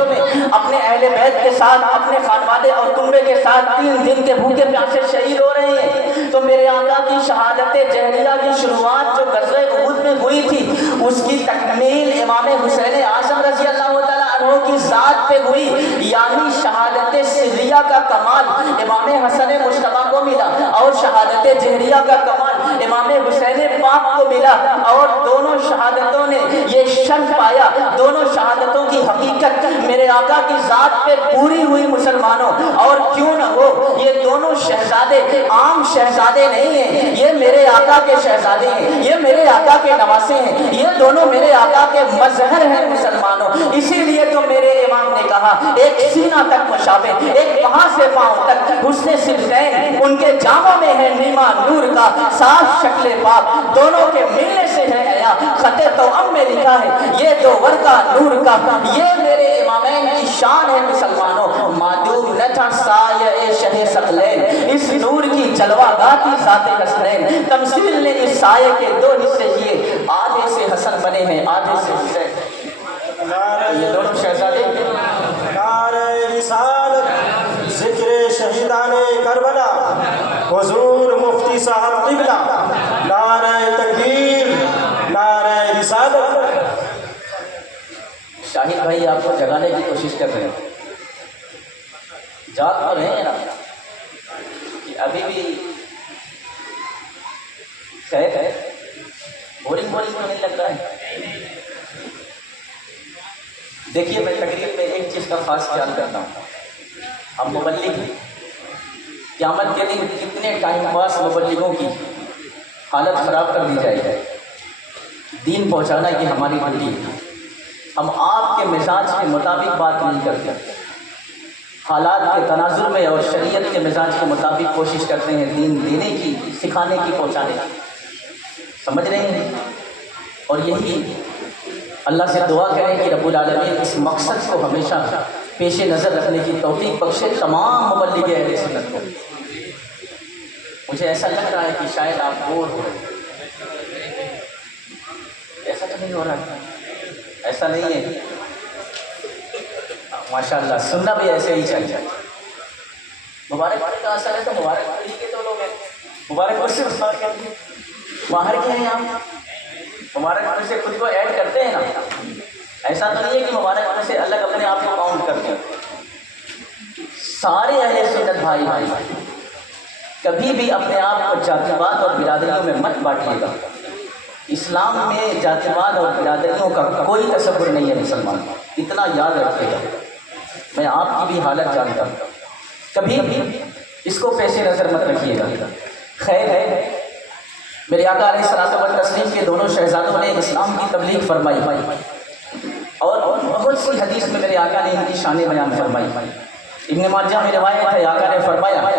اپنے اہل بیت کے ساتھ، اپنے خانوادے اور کنبے کے ساتھ 3 دن کے بھوکے پیاسے شہید ہو رہے ہیں، تو میرے آقا کی شہادت جہریہ کی شروعات جو غزوہ احد میں ہوئی تھی اس کی تکمیل امام حسین اعظم رضی اللہ تعالیٰ عنہ کی ذات پہ ہوئی، یعنی شہادت سریہ کا کمال امام حسن مصطفیٰ کو ملا اور شہادت جہریہ کا کمال امام حسین پاک کو ملا، اور دونوں شہادتوں نے یہ شان پایا، دونوں شہادتوں کی حقیقت میرے آقا کی ذات پہ پوری ہوئی مسلمانوں۔ اور کیوں نہ ہو، یہ دونوں شہزادے عام شہزادے نہیں ہیں، یہ میرے آقا کے شہزادے ہیں، یہ میرے آقا کے نواسے ہیں، یہ دونوں میرے آقا کے مظہر ہیں مسلمانوں۔ اسی لیے تو میرے امام نے کہا ایک سینہ تک مشابہ، ایک وہاں سے پاؤں تک حسن سلطین، ان کے جاموں میں ہے نیما نور کا صاف شکل پاک، دونوں کے ملنے سے ہے آیا خط توأم میں لکھا ہے یہ دو ورقہ نور کا۔ یہ میرے امامین کی شان ہے مسلمانوں۔ معدوم نہ تھا سایہ شہ ثقلین، اس نور کی جلوہ گاتی ذات حسنین، تمثیل نے اس سایہ کے 2 حصے کیے، آدھے سے حسن بنے ہیں آدھے سے حسین۔ یہ دونوں شہزادے نعرہ رسالت، ذکر شہیدان کربلا، حضور مفتی صاحب قبلہ، نعرہ تکبیر، نعرہ رسالت۔ شاہد بھائی آپ کو جگانے کی کوشش کر رہے ہیں، جاگ تو رہے ہیں نا کہ ابھی بھی خیر ہے؟ بورنگ تو نہیں لگ رہا ہے؟ دیکھیے میں تقریب میں ایک چیز کا خاص خیال کرتا ہوں، ہم مبلغ ہیں، قیامت کے دن کتنے ٹائم پاس مبلغوں کی حالت خراب کر دی جائے گی۔ دین پہنچانا کی ہماری ڈیوٹی ہے، ہم آپ کے مزاج کے مطابق بات نہیں کرتے، حالات کے تناظر میں اور شریعت کے مزاج کے مطابق کوشش کرتے ہیں دین دینے کی، سکھانے کی، پہنچانے کی، سمجھ رہے ہیں؟ اور یہی اللہ سے دعا کریں کہ رب العالمین اس مقصد کو ہمیشہ پیش نظر رکھنے کی توفیق بخشے تمام مبلغ اہل سنت کو۔ مجھے ایسا لگ رہا ہے کہ شاید آپ بور ہو رہے ہیں، ایسا تو نہیں ہو رہا؟ ایسا نہیں ہے؟ ماشاءاللہ سننا بھی ایسے ہی چاہیے۔ مبارک پڑی کا اثر ہے تو مبارک پڑی کے تو لوگ ہیں، مبارک پڑی سے باہر کے ہیں، آپ مبارک پڑی سے خود کو ایڈ کرتے ہیں نا، ایسا تو نہیں ہے کہ مبارک پڑی سے الگ اپنے آپ کو کاؤنٹ کرتے ہیں۔ سارے اہل سنت بھائی کبھی بھی اپنے آپ کو ذاتی واد اور برادریوں میں مت بانٹیے گا۔ اسلام میں ذاتی واد اور برادریوں کا کوئی تصور نہیں ہے مسلمان، اتنا یاد رکھیے گا۔ میں آپ کی بھی حالت جانتا ہوں، کبھی بھی اس کو پیش نظر مت رکھیے گا۔ خیر ہے میرے آقا علیہ الصلوۃ والتسلیم کے دونوں شہزادوں نے اسلام کی تبلیغ فرمائی اور بہت سی حدیث میں میرے آقا نے ان کی شان بیان فرمائی. ابن ماجہ میں روایت ہے آقا نے فرمایا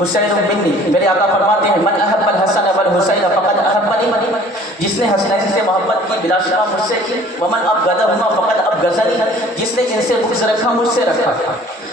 حسین منی، میرے آقا فرماتے ہیں من احب الحسن والحسین فقد احبنی، جس نے حسنین سے محبت کی بلا شبہ مجھ سے کی، ومن ابغضہما فقد ابغضنی، جس نے ان سے بغض رکھا مجھ سے رکھا.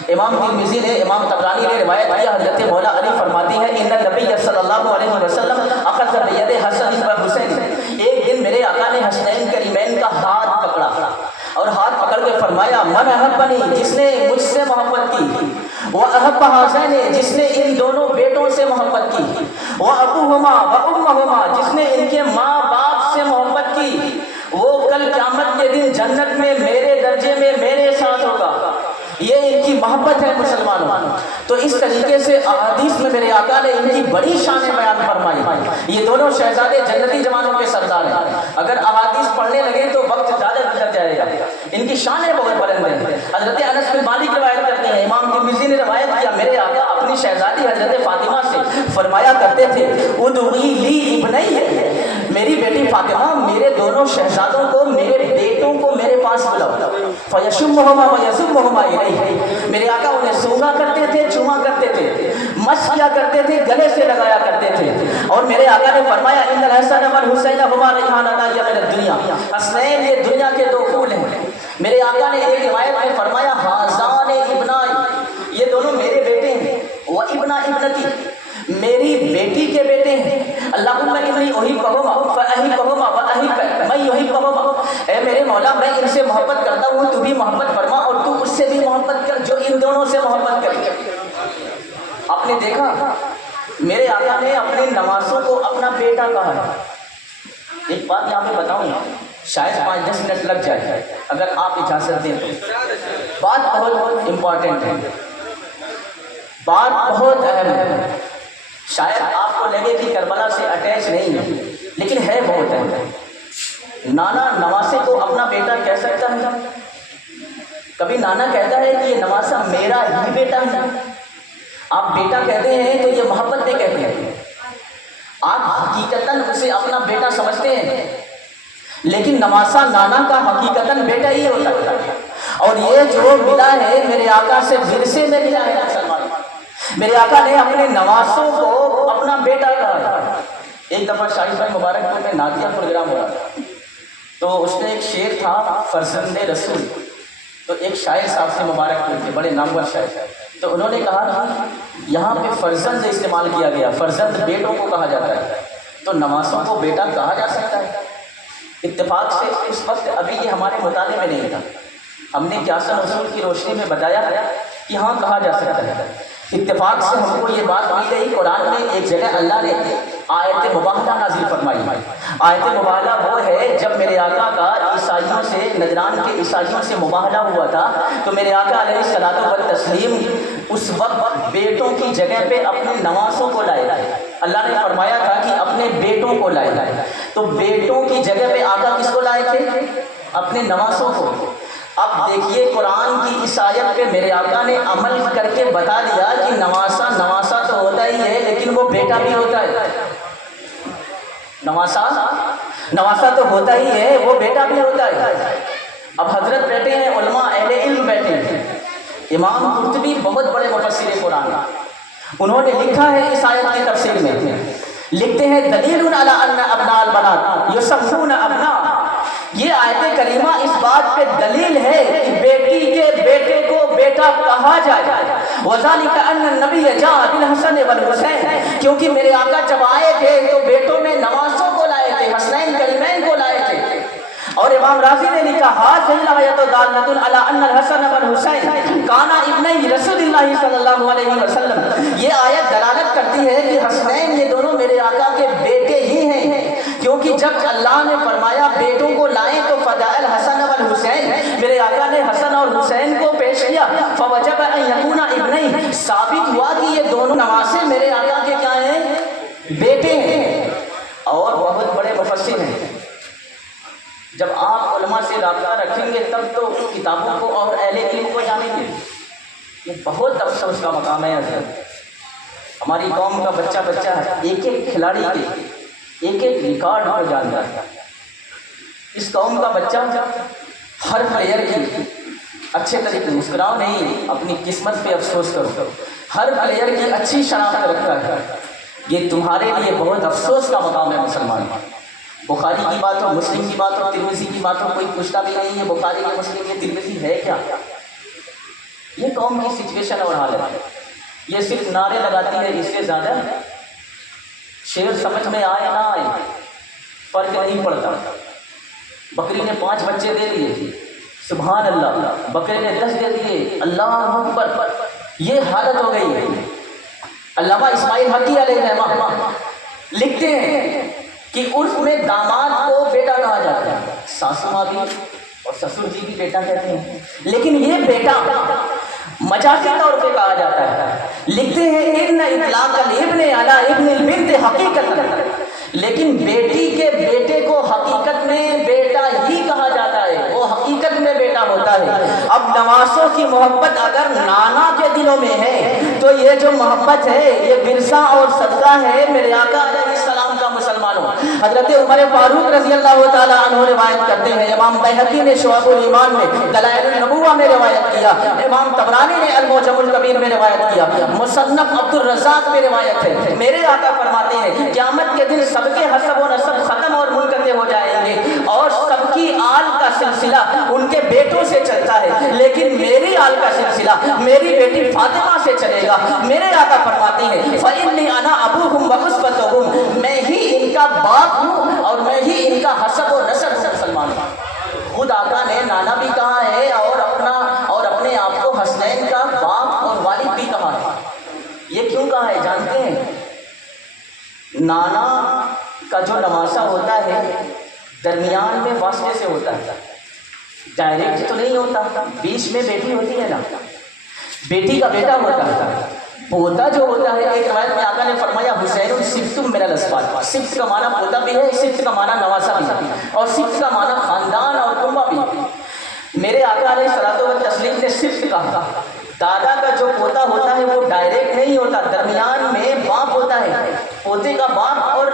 امام ترمذی نے، امام طبرانی نے روایت کیا، حضرت مولا علی فرماتے ہیں ان النبی صلی اللہ علیہ وسلم اخذ بید حسن و حسین، ایک دن میرے آقا نے حسنین کریمین کا ہاتھ پکڑا اور ہاتھ پکڑ کے فرمایا من احبنی، جس نے مجھ سے محبت کی، وہ احب حسین، جس نے ان دونوں بیٹوں سے محبت کی، وہ ابوہما و امہما، جس نے ان کے ماں باپ سے محبت کی، وہ کل قیامت کے دن جنت میں میرے درجے میں میرے ساتھ ہوگا. یہ ان کی محبت ہے مسلمانوں. تو اس طریقے سے احادیث میں میرے آقا نے ان کی بڑی شانیں بیان فرمائی. یہ دونوں شہزادے جنتی جوانوں کے سردار ہیں. اگر احادیث پڑھنے لگے تو وقت زیادہ گزر جائے گا. ان کی شانیں بہت بلند ہیں. حضرت انس بن مالک روایت کرتے ہیں، امام ترمذی نے روایت کیا، میرے آقا اپنی شہزادی حضرت فاطمہ سے فرمایا کرتے تھے ادعی لی ابنی، میری بیٹی فاطمہ میرے دونوں شہزادوں کو، میرے بیٹوں کو میرے پاس بلاؤ، فیشمہما ویضمہما الیہ، میرے آقا انہیں سونگا کرتے تھے، چوما کرتے تھے، مس کیا کرتے تھے، گلے سے لگایا کرتے تھے. اور میرے آقا نے فرمایا ان الحسن والحسین ہما ریحانۃ من الدنیا، حسنین یہ دنیا کے دو پھول ہیں. میرے آقا نے ایک روایت میں فرمایا حاذان ابنائی، یہ دونوں میرے بیٹے ہیں، وہ ابنا ابنتی، میری بیٹی کے بیٹے ہیں. اللہم انی احبہما فاحبہما واحب من یحبہما، اے میرے مولا میں ان سے محبت کرتا ہوں، تو بھی محبت فرما اور تو اس سے بھی محبت کر جو ان دونوں سے محبت کرے. آپ نے دیکھا میرے آقا نے اپنے نواسوں کو اپنا بیٹا کہا ہے. ایک بات یہاں پہ بتاؤں، شاید 5-10 منٹ لگ جائے اگر آپ اجازت دیں تو. بات بہت امپورٹنٹ ہے، بات بہت اہم ہے. شاید آپ کو لگے کہ کربلا سے اٹیچ نہیں ہے، لیکن ہے بہت اہم. نانا نواسے کو اپنا بیٹا کہہ سکتا ہے؟ کبھی نانا کہتا ہے کہ یہ نواسا میرا ہی بیٹا ہے؟ آپ بیٹا کہتے ہیں تو یہ محبت میں کہتے ہیں، آپ حقیقتاً اسے اپنا بیٹا سمجھتے ہیں، لیکن نواسا نانا کا حقیقتاً بیٹا ہی ہوتا ہے. اور یہ جو ملا ہے میرے آقا سے ورثے میں ملا ہے. میرے آقا نے اپنے نواسوں کو اپنا بیٹا کہا. ایک دفعہ شاہی بھائی مبارک پور میں نعتیہ پروگرام ہوا تو اس میں ایک شعر تھا فرزند رسول. تو ایک شاعر صاحب سے مبارک پور تھے، بڑے نامور شاعر، تو انہوں نے کہا کہ یہاں پہ فرزند استعمال کیا گیا، فرزند بیٹوں کو کہا جاتا ہے، تو نواسوں کو بیٹا کہا جا سکتا ہے؟ اتفاق سے اس وقت ابھی یہ ہمارے مطالعے میں نہیں تھا. ہم نے قیاساً اصول کی روشنی میں بتایا کہ ہاں کہا جا سکتا ہے. اتفاق سے ہم کو یہ بات مل گئی، قرآن میں ایک جگہ اللہ نے آیت مباہلہ نازل فرمائی. آیت مباہلہ وہ ہے جب میرے آقا کا عیسائیوں سے، نجران کے عیسائیوں سے مباہلہ ہوا تھا تو میرے آقا علیہ الصلوۃ والتسلیم اس وقت بیٹوں کی جگہ پہ اپنے نواسوں کو لائے. اللہ نے فرمایا تھا کہ اپنے بیٹوں کو لائے، تو بیٹوں کی جگہ پہ آقا کس کو لائے تھے؟ اپنے نواسوں کو. اب دیکھیے قرآن کی اس آیت پہ میرے آقا نے عمل کر کے بتا دیا کہ نواسا نواسا تو ہوتا ہی ہے لیکن وہ بیٹا بھی ہوتا ہے. نواسا نواسا تو ہوتا ہی ہے، وہ بیٹا بھی ہوتا ہے. اب حضرت بیٹھے ہیں، علماء اہل علم بیٹھے ہیں. امام قرطبی بہت بڑے مفسر قرآن، انہوں نے لکھا ہے اس آیت کی تفسیر میں، لکھتے ہیں دلیل علی ان ابناء البنات یسمون ابناء، یہ آیت کریمہ اس بات پہ دلیل ہے کہ بیٹی کے بیٹے کو بیٹا کہا جائے. وذالک ان النبی جاء بالحسن والحسین، کیونکہ میرے آقا جب آئے تھے تو بیٹوں میں نواسوں کو لائے تھے، حسنین کریمین کو لائے تھے. اور امام راضی نے لکھا ھذہ الآیۃ دالۃ علی ان الحسن والحسین کانا ابنی رسول اللہ صلی اللہ علیہ وسلم، یہ آیت دلالت کرتی ہے کہ حسنین یہ دونوں میرے آقا کے بیٹے ہی ہیں، کیونکہ جب اللہ نے فرمایا بیٹوں کو لائیں تو فداء الحسن والحسین، میرے آقا نے حسن اور حسین کو پیش کیا. فوجب ان یکون ابنی، ثابت ہوا کہ یہ دونوں نواسے میرے آقا کے کیا ہیں؟ بیٹے ہیں. اور بہت بڑے مفسر ہیں. جب آپ علماء سے رابطہ رکھیں گے تب تو کتابوں کو اور اہل علم کو جانیں گے. یہ بہت افسوس کا مقام ہے. ہماری قوم کا بچہ ہے، ایک ایک کھلاڑی کے ایک ایک ریکارڈ کو جانتا ہے۔ اس قوم کا بچہ ہر پلیئر کی اچھے طریقے، مسکراؤ نہیں، اپنی قسمت پہ افسوس کرو، ہر پلیئر کی اچھی شناخت رکھتا ہے۔ یہ تمہارے لیے بہت افسوس کا مقام ہے مسلمان۔ بخاری کی بات ہو، مسلم کی بات ہو، ترمذی کی بات ہو، کوئی پوچھتا بھی نہیں ہے بخاری ہے، مسلم ہے، ترمذی ہے کیا؟ یہ قوم کی سچویشن اور حالت ہے۔ یہ صرف نعرے لگاتی ہے، اس سے زیادہ شعر سمجھ میں آئے نہ آئے فرق نہیں پڑتا۔ بکری نے 5 بچے دے دیے، سبحان اللہ، بکرے نے 10 دے دیے، اللہ اکبر، یہ حالت ہو گئی ہے۔ علامہ اسماعیل حقی علیہ الرحمہ لکھتے ہیں کہ عرف میں داماد کو بیٹا کہا جاتا ہے، ساسو ماں بھی اور سسر جی بھی بیٹا کہتے ہیں، لیکن یہ بیٹا مجازی طور پہ کہا جاتا ہے۔ لکھتے ہیں ان اطلاق الابن علی ابن البنت حقیقت، لیکن بیٹی کے بیٹے کو حقیقت میں بیٹا ہی کہا جاتا ہے، وہ حقیقت میں بیٹا ہوتا ہے۔ اب نواسوں کی محبت اگر نانا کے دلوں میں ہے تو یہ جو محبت ہے یہ ورثہ اور صدقہ ہے میرے آقا علیہ السلام کا مسلمانوں۔ حضرت عمر فاروق رضی اللہ تعالیٰ عنہ روایت کرتے ہیں، امام بیہقی نے شعب الایمان میں، دلائل النبوہ میں روایت کیا، امام طبرانی نے المعجم الکبیر میں روایت کیا، مصنف عبد الرزاق میں روایت ہے۔ میرے آقا فرماتے ہیں قیامت کے دن سب کے حسب و نسب ختم اور منقطع ہو جائیں گے اور سب کی آل کا سلسلہ ان کے بیٹوں سے چلتا ہے، لیکن میری آل کا سلسلہ میری بیٹی فاطمہ سے چلے گا۔ میرے آقا فرماتے ہیں فَإِنِّي أَنَا أَبُوهُمْ وَأُسْوَتُهُمْ، میں ہی ان کا باپ ہوں اور میں ہی ان کا حسب و نسب مسلمان ہوں۔ خود آقا نے نانا بھی کہا ہے اور اپنے آپ کو حسنین کا باپ اور والد بھی کہا ہے۔ یہ کیوں کہا ہے جانتے ہیں؟ نانا کا جو نواسا ہوتا ہے درمیان میں واسطے سے ہوتا ہے، ڈائریکٹ تو نہیں ہوتا، بیچ میں بیٹی ہوتی ہے نا، بیٹی کا بیٹا ہوتا ہے۔ پوتا جو ہوتا ہے، ایک روایت میں آقا نے فرمایا حسین سبت من الاسباط، سبت کا معنی پوتا بھی ہے، سبت کا معنی نواسا بھی ہے، اور سبت کا معنی خاندان اور کنبہ بھی ہے۔ میرے آقا علیہ الصلوۃ والتسلیم نے سبت کہا۔ دادا کا جو پوتا ہوتا ہے وہ ڈائریکٹ نہیں ہوتا، درمیان میں باپ ہوتا ہے، پوتے کا باپ اور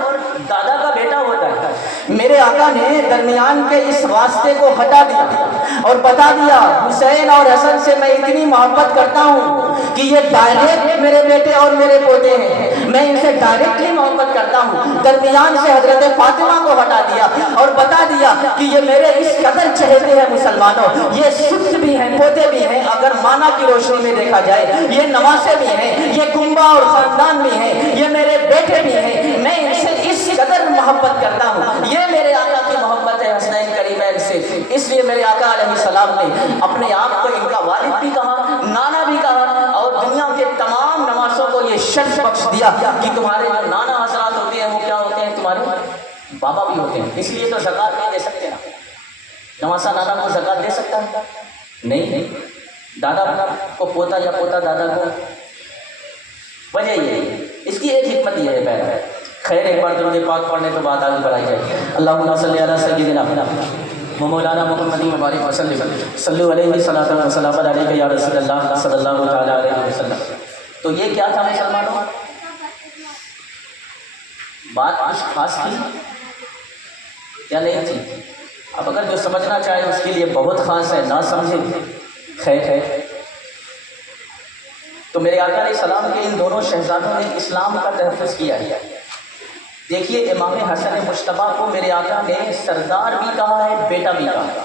دادا کا بیٹا ہوتا ہے۔ میرے آقا نے درمیان کے اس واسطے کو ہٹا دیا اور بتا دیا حسین اور حسن سے میں اتنی محبت کرتا ہوں کہ یہ ڈائریکٹ میرے بیٹے اور میرے پوتے ہیں، میں ان سے ڈائریکٹلی محبت کرتا ہوں۔ درمیان سے حضرت فاطمہ کو ہٹا دیا اور بتا دیا کہ یہ میرے اس قدر چہتے ہیں مسلمانوں، یہ سبت بھی ہیں، پوتے بھی ہیں، اگر مانا کی روشنی میں دیکھا جائے یہ نواسے بھی ہیں، یہ کنبہ اور خاندان بھی ہیں، یہ میرے بیٹے بھی ہیں، میں ان سے اس قدر محبت کرتا ہوں۔ یہ میرے آقا کی محبت ہے حسنین کریمین سے، اس لیے میرے آقا علیہ السلام نے اپنے آپ کو ان کا والد بھی کہا، نانا بھی کہا، اور دنیا کے تمام نواسوں کو یہ شرف بخش دیا کہ تمہارے جو نانا حضرات ہوتے ہیں وہ کیا ہوتے ہیں؟ تمہارے بابا بھی ہوتے ہیں۔ اس لیے تو زکوٰۃ نہیں دے سکتے نا، نواسا نانا کو زکوٰۃ دے سکتا ہے؟ نہیں، دادا کو پوتا یا پوتا دادا کو، وجہ یہ اس کی ایک حکمت یہ ہے۔ خیر ایک بار درود پاک پڑھنے تو بات آگے بڑھائی جائے۔ اللہم صلی علی سیدنا و مولانا محمد مبارک وسلم، صلو علیہ صلاۃ و سلام علیک یا رسول اللہ صلی اللہ تعالی علیہ وسلم۔ تو یہ کیا تھا مسلمانوں؟ بات کچھ خاص تھی یا نہیں تھی؟ اب اگر جو سمجھنا چاہے اس کے لیے بہت خاص ہے، نہ سمجھے خیر ہے۔ تو میرے آقا علیہ السلام کے ان دونوں شہزادوں نے اسلام کا تحفظ کیا ہے۔ دیکھیے امام حسن مجتبیٰ کو میرے آقا نے سردار بھی کہا ہے، بیٹا بھی کہا ہے۔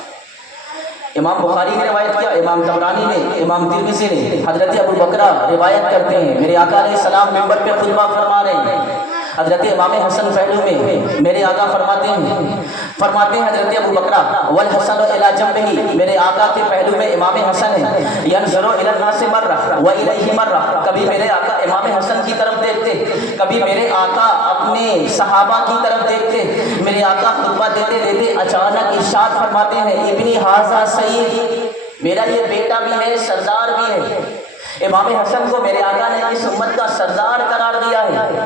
امام بخاری نے روایت کیا، امام طبرانی نے، امام ترمذی نے، حضرت ابو بکرہ روایت کرتے ہیں میرے آقا علیہ السلام منبر پہ خطبہ فرما رہے ہیں، حضرت امام حسن پہلو میں میرے آقا فرماتے ہیں حضرت ابو بکرہ والحسن الی جنبہ، میرے آقا کے پہلو میں امام حسن ہے، ینظر الی الناس مرہ و الیہ مرہ، کبھی میرے آقا امام حسن کی طرف دیکھتے، کبھی میرے آقا اپنے صحابہ کی طرف دیکھتے۔ میرے آقا خطبہ دیتے دیتے اچانک ارشاد فرماتے ہیں ابنی ھذا سید، میرا یہ بیٹا بھی ہے، سردار بھی ہے۔ امام حسن کو میرے آقا نے اس امت کا سردار قرار دیا ہے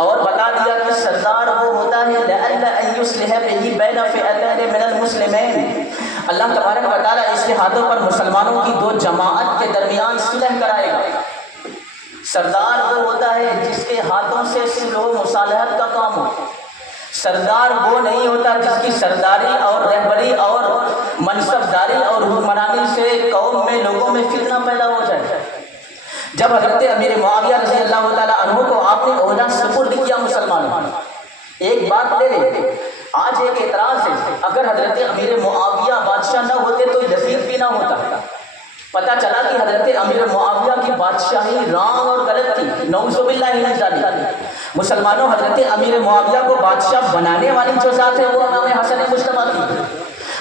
اور بتا دیا کہ سردار وہ ہوتا ہے لعل ان یصلح به بین فئتین من المسلمین، اللہ تبارک و تعالیٰ اس کے ہاتھوں پر مسلمانوں کی دو جماعت کے درمیان صلح کرائے گا۔ سردار وہ ہوتا ہے جس کے ہاتھوں سے صلح و مصالحت کا کام ہو، سردار وہ نہیں ہوتا جس کی سرداری اور رہبری اور منصبداری اور حکمرانی سے قوم میں لوگوں میں فتنہ پیدا ہو جائے۔ جب حضرت امیر معاویہ رضی اللہ تعالیٰ عنہ کو آپ نے عہدہ سپرد کیا مسلمانوں، ایک بات لے لیں، آج ایک اعتراض ہے، اگر حضرت امیر معاویہ بادشاہ نہ ہوتے تو یزید بھی نہ ہوتا۔ پتہ چلا کہ حضرت امیر معاویہ کی بادشاہی رانگ اور غلط تھی، نعوذ باللہ من ذالک۔ مسلمانوں، حضرت امیر معاویہ کو بادشاہ بنانے والی جو ذات ہے وہ امام حسن مجتبیٰ تھی۔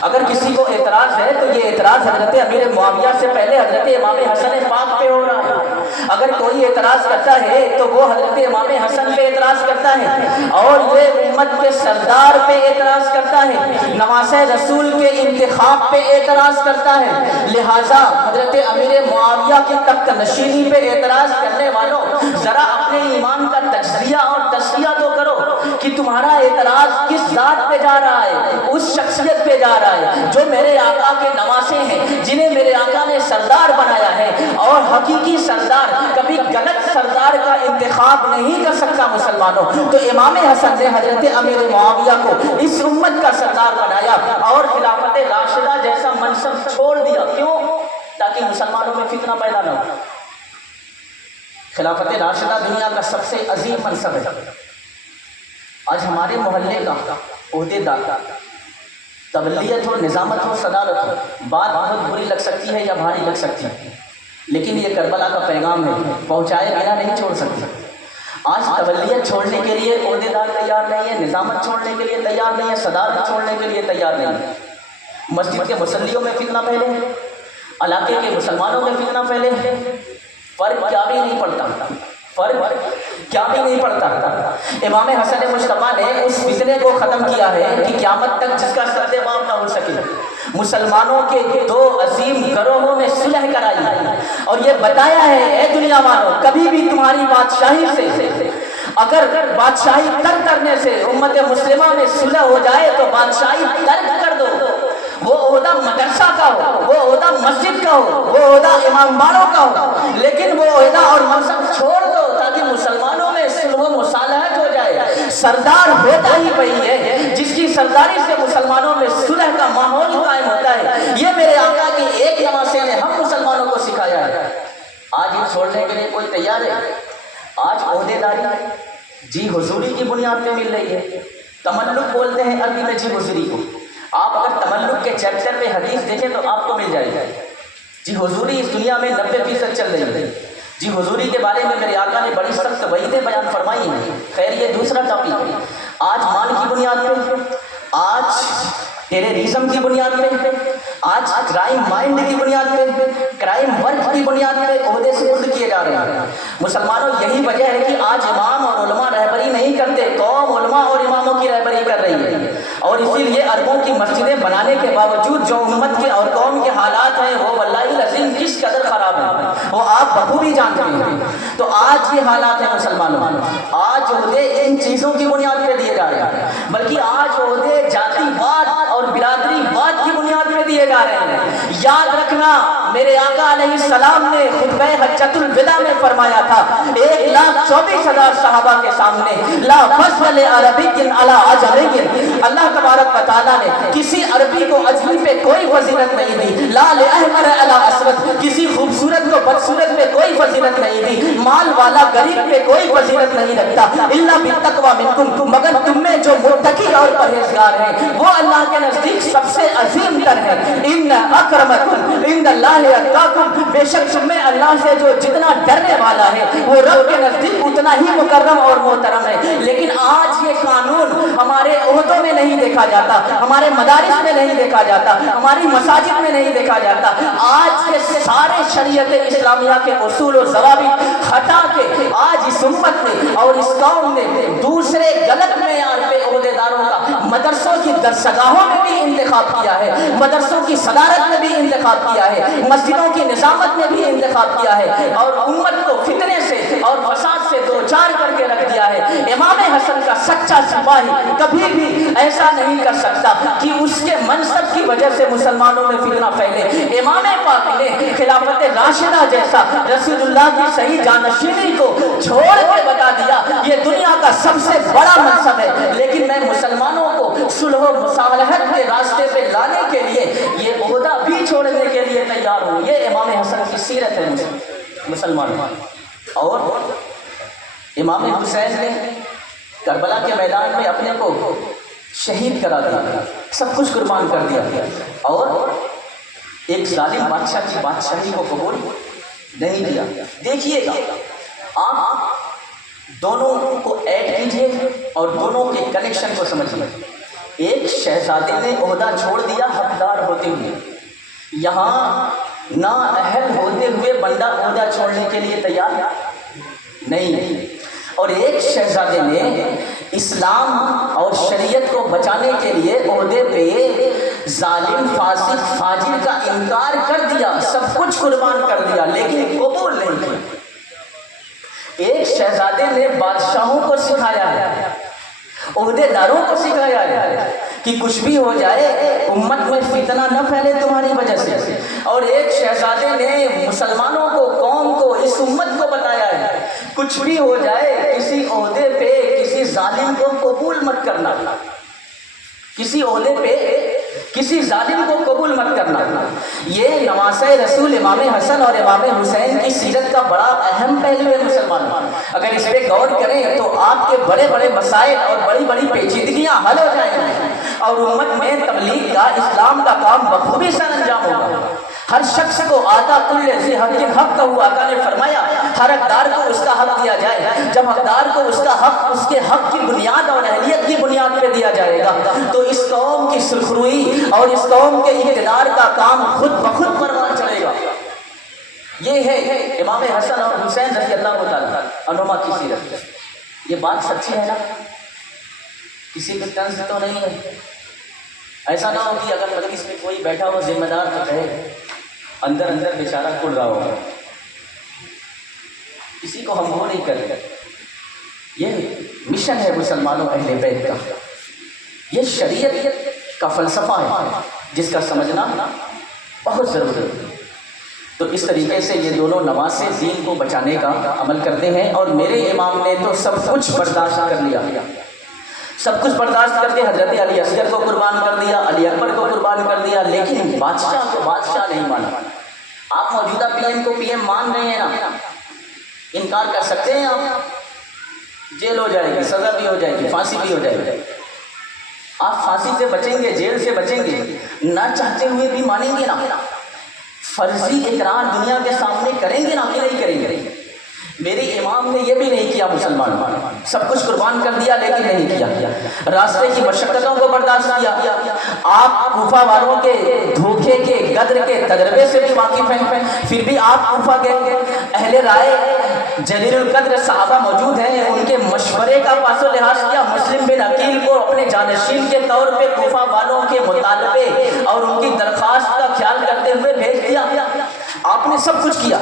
اگر کسی کو اعتراض ہے تو یہ اعتراض حضرت امیر معاویہ سے پہلے حضرت امام حسن پاک پہ ہو رہا ہے۔ اگر کوئی اعتراض کرتا ہے تو وہ حضرت امام حسن پہ اعتراض کرتا ہے اور یہ امت کے سردار پہ اعتراض کرتا ہے، نواسہ رسول کے انتخاب پہ اعتراض کرتا ہے۔ لہٰذا حضرت امیر معاویہ کی تخت نشینی پہ اعتراض کرنے والوں، ذرا اپنے ایمان کا تجزیہ اور تصفیہ تو کرو کہ تمہارا اعتراض کس ذات پہ جا رہا ہے، اس شخصیت پہ جا رہا ہے جو میرے آقا کے نواسے ہیں، جنہیں میرے آقا نے سردار بنایا ہے۔ اور حقیقی سردار کبھی غلط سردار کا انتخاب نہیں کر سکتا مسلمانوں۔ تو امام حسن نے حضرت امیر معاویہ کو اس امت کا سردار بنایا اور خلافت راشدہ جیسا منصب چھوڑ دیا۔ کیوں؟ تاکہ مسلمانوں میں فتنہ پیدا نہ ہو۔ خلافت راشدہ دنیا کا سب سے عظیم منصب ہے۔ آج ہمارے محلے کا عہدے دار، تولیت ہو، نظامت ہو، صدارت ہو، بات بہت بری لگ سکتی ہے یا بھاری لگ سکتی ہے، لیکن یہ کربلا کا پیغام ہے، پہنچائے بنا نہیں چھوڑ سکتی۔ آج تولیت چھوڑنے کے لیے عہدے دار تیار نہیں ہے، نظامت چھوڑنے کے لیے تیار نہیں ہے، صدارت چھوڑنے کے لیے تیار نہیں ہے۔ مسجد کے مصلیوں میں فتنہ پھیلے، علاقے کے مسلمانوں میں فتنہ پھیلے، فرق کیا بھی نہیں پڑتا، فرق کیا بھی نہیں پڑتا۔ امام حسن مجتبیٰ نے اس فتنے کو ختم کیا ہے کہ قیامت تک جس کا سد باب نہ ہو سکے۔ مسلمانوں کے دو عظیم گروہوں میں صلح کرائی اور یہ بتایا ہے، اے دنیا والوں، کبھی بھی تمہاری بادشاہی سے اگر بادشاہی ترک کرنے سے امت مسلمہ میں صلح ہو جائے تو بادشاہی ترک کر دو۔ وہ عہدہ مدرسہ کا ہو، وہ عہدہ مسجد کا ہو، وہ عہدہ امام باروں کا ہو، لیکن وہ عہدہ اور منصب چھوڑ دو تاکہ مسلمانوں میں صلح و مصالحت ہو جائے۔ سردار ہوتا ہی وہی ہے جس کی سرداری سے مسلمانوں میں صلح کا ماحول قائم ہوتا ہے۔ یہ میرے آقا کی ایک نواسے نے ہم مسلمانوں کو سکھایا ہے۔ آج یہ چھوڑنے کے لیے کوئی تیار ہے؟ آج عہدے داری جی حضوری کی بنیاد پہ مل رہی ہے۔ تملک بولتے ہیں عربی میں جی حضوری کو۔ آپ اگر تملک کے چیپٹر پہ حدیث دیکھیں تو آپ کو مل جائے گا۔ جی حضوری اس دنیا میں 90% چل رہی ہے۔ جی حضوری کے بارے میں میرے آقا نے بڑی سخت وعیدیں بیان فرمائی ہیں۔ خیر یہ دوسرا ٹاپک ہے۔ آج مال کی بنیاد پہ، آج ٹیررزم کی بنیاد پہ، آج کرائم مائنڈ کی بنیاد پہ، کرائم ورک کی بنیاد پہ عہدے سپرد کیے جا رہے ہیں۔ مسلمانوں یہی وجہ ہے کہ آج امام اور علماء رہبری نہیں کرتے، قوم علماء اور اماموں کی رہبری کر رہی ہے۔ اور اسی لیے اربوں کی مسجدیں بنانے کے باوجود جو امت کے اور قوم کے حالات ہیں وہ واللہ العظیم کس قدر خراب ہیں وہ آپ بخوبی جانتے ہیں۔ تو آج یہ حالات ہیں مسلمانوں، آج عہدے ان چیزوں کی بنیاد پہ دیے جا رہے ہیں، بلکہ آج عہدے ذاتی واد اور برادری واد کی بنیاد پہ دیے جا رہے ہیں۔ یاد رکھنا میرے آقا علیہ السلام نے خطبہ حجۃ الوداع میں فرمایا تھا 1,24,000 صحابہ کے سامنے، لا فضل عربی علی عجمی، اللہ تبارک و تعالیٰ نے کسی عربی کو اجمی پہ کوئی فضیلت نہیں دی، لا لأحمر علی اسود، کسی خوبصورت کو بدصورت پہ کوئی فضیلت نہیں دی، مال والا غریب پہ کوئی فضیلت نہیں رکھتا، الا بالتقوی منکم، مگر تم میں جو متقی اور پرہیزگار ہیں وہ اللہ کے نزدیک سب سے عظیم تر ہے۔ ان اکرمکم عند اللہ اتقاکم، بے شک تم میں اللہ سے جو جتنا ڈرنے والا ہے وہ رب کے نزدیک اتنا ہی مکرم اور محترم ہے۔ لیکن آج یہ قانون ہمارے عہدوں میں نہیں دیکھا جاتا، ہمارے مدارس میں نہیں دیکھا جاتا، ہماری مساجد میں نہیں دیکھا جاتا۔ آج یہ سارے شریعت اسلامیہ کے اصول و ضوابط ہٹا کے آج اس امت نے اور اس قوم نے دوسرے غلط معیار پہ عہدے داروں کا مدرسوں کی درسگاہوں میں بھی انتخاب کیا ہے، مدرسوں کی صدارت میں بھی انتخاب کیا ہے، مسجدوں کی نظامت میں بھی انتخاب کیا ہے، اور امت کو فتنے سے اور فساد سے دو چار کر کے رکھ دیا ہے۔ امام حسن کا سچا سپاہی کبھی بھی ایسا نہیں کر سکتا کہ اس کے منصب کی وجہ سے مسلمانوں میں فتنہ پھیلے۔ امام پاک نے خلافت راشدہ جیسا رسول اللہ کی صحیح جانشینی کو چھوڑ کے بتا دیا یہ دنیا کا سب سے بڑا منصب ہے، لیکن میں میں مسلمانوں کو صلح و مصالحت کے راستے پہ لانے کے لیے یہ عہدہ بھی چھوڑنے کے لیے تیار ہوں. یہ امام حسن کی سیرت ہے مسلمانوں. اور امام حسین نے کربلا کے میدان میں اپنے کو شہید کرا دیا, سب کچھ قربان کر دیا, اور ایک ظالم بادشاہ کی بادشاہی کو قبول نہیں کیا. دیکھیے گا, آپ دونوں کو ایڈ کیجئے اور دونوں کے کنیکشن کو سمجھیے. ایک شہزادے نے عہدہ چھوڑ دیا حقدار ہوتے ہوئے, یہاں نااہل ہوتے ہوئے بندہ عہدہ چھوڑنے کے لیے تیار نہیں. اور ایک شہزادے نے اسلام اور شریعت کو بچانے کے لیے عہدے پہ ظالم فاسق فاجر کا انکار کر دیا, سب کچھ قربان کر دیا, لیکن قبول نہیں کیا. ایک شہزادے نے بادشاہوں کو سکھایا ہے, عہدے داروں کو سکھایا ہے کہ کچھ بھی ہو جائے امت میں فتنہ نہ پھیلے تمہاری وجہ سے, اور ایک شہزادے نے مسلمانوں کو, قوم کو, اس امت کو بتایا ہے کچھ بھی ہو جائے کسی عہدے پہ کسی ظالم کو قبول مت کرنا, کسی عہدے پہ کسی ظالم کو قبول مت کرنا. یہ نواسہ رسول امام حسن اور امام حسین کی سیرت کا بڑا اہم پہلو ہے مسلمانوں. اگر اس پہ غور کریں تو آپ کے بڑے بڑے مسائل اور بڑی بڑی پیچیدگیاں حل ہو جائیں گی, اور امت میں تبلیغ کا, اسلام کا کام بخوبی سر انجام ہوگا. ہر شخص کو آتا کل ذی حق حق کا ہوا, آقا نے فرمایا ہر حقدار کو اس کا حق دیا جائے. جب حقدار کو اس کا حق اس کے حق کی بنیاد اور اہلیت کی بنیاد پہ دیا جائے گا تو اس قوم کی سرخروئی اور اس قوم کے اقتدار کا کام خود بخود پروان چڑھے گا. یہ ہے امام حسن اور حسین رضی اللہ تعالیٰ عنہما کی سیرت. یہ بات سچی ہے نا, کسی بھی طنز تو نہیں ہے. ایسا نہ ہو کہ اگر مجلس میں کوئی بیٹھا ہو ذمہ دار تو کہے اندر اندر بیچارہ کڑ رہا ہوگا, کسی کو ہم وہ نہیں کریں. یہ مشن ہے مسلمانوں اہل بیت کا, یہ شریعت کا فلسفہ ہے جس کا سمجھنا بہت ضروری ہے. تو اس طریقے سے یہ دونوں نواسے دین کو بچانے کا عمل کرتے ہیں, اور میرے امام نے تو سب کچھ برداشت کر لیا, سب کچھ برداشت کر کے حضرت علی اصغر کو قربان کر دیا, علی اکبر کو قربان کر دیا, لیکن بادشاہ کو بادشاہ نہیں مانا. آپ موجودہ پی ایم کو پی ایم مان رہے ہیں نا, انکار کر سکتے ہیں آپ, جیل ہو جائے گی, سزا بھی ہو جائے گی, پھانسی بھی ہو جائے گی. آپ پھانسی سے بچیں گے, جیل سے بچیں گے, نہ چاہتے ہوئے بھی مانیں گے نا, فرضی اقرار دنیا کے سامنے کریں گے نا کہ نہیں کریں گے. میرے امام نے یہ بھی نہیں کیا, مسلمان سب کچھ قربان کر دیا لیکن نہیں کیا, راستے کی مشقتوں کو برداشت کیا. آپ کوفہ والوں کے دھوکے کے, غدر کے تجربے سے بھی واقف ہیں, پھر بھی آپ کوفہ گئے. اہل رائے جلیل القدر صحابہ موجود ہیں, ان کے مشورے کا پاس و لحاظ کیا. مسلم بن عقیل کو اپنے جانشین کے طور پہ کوفہ والوں کے مطالبے اور ان کی درخواست کا خیال کرتے ہوئے بھیج دیا. آپ نے سب کچھ کیا,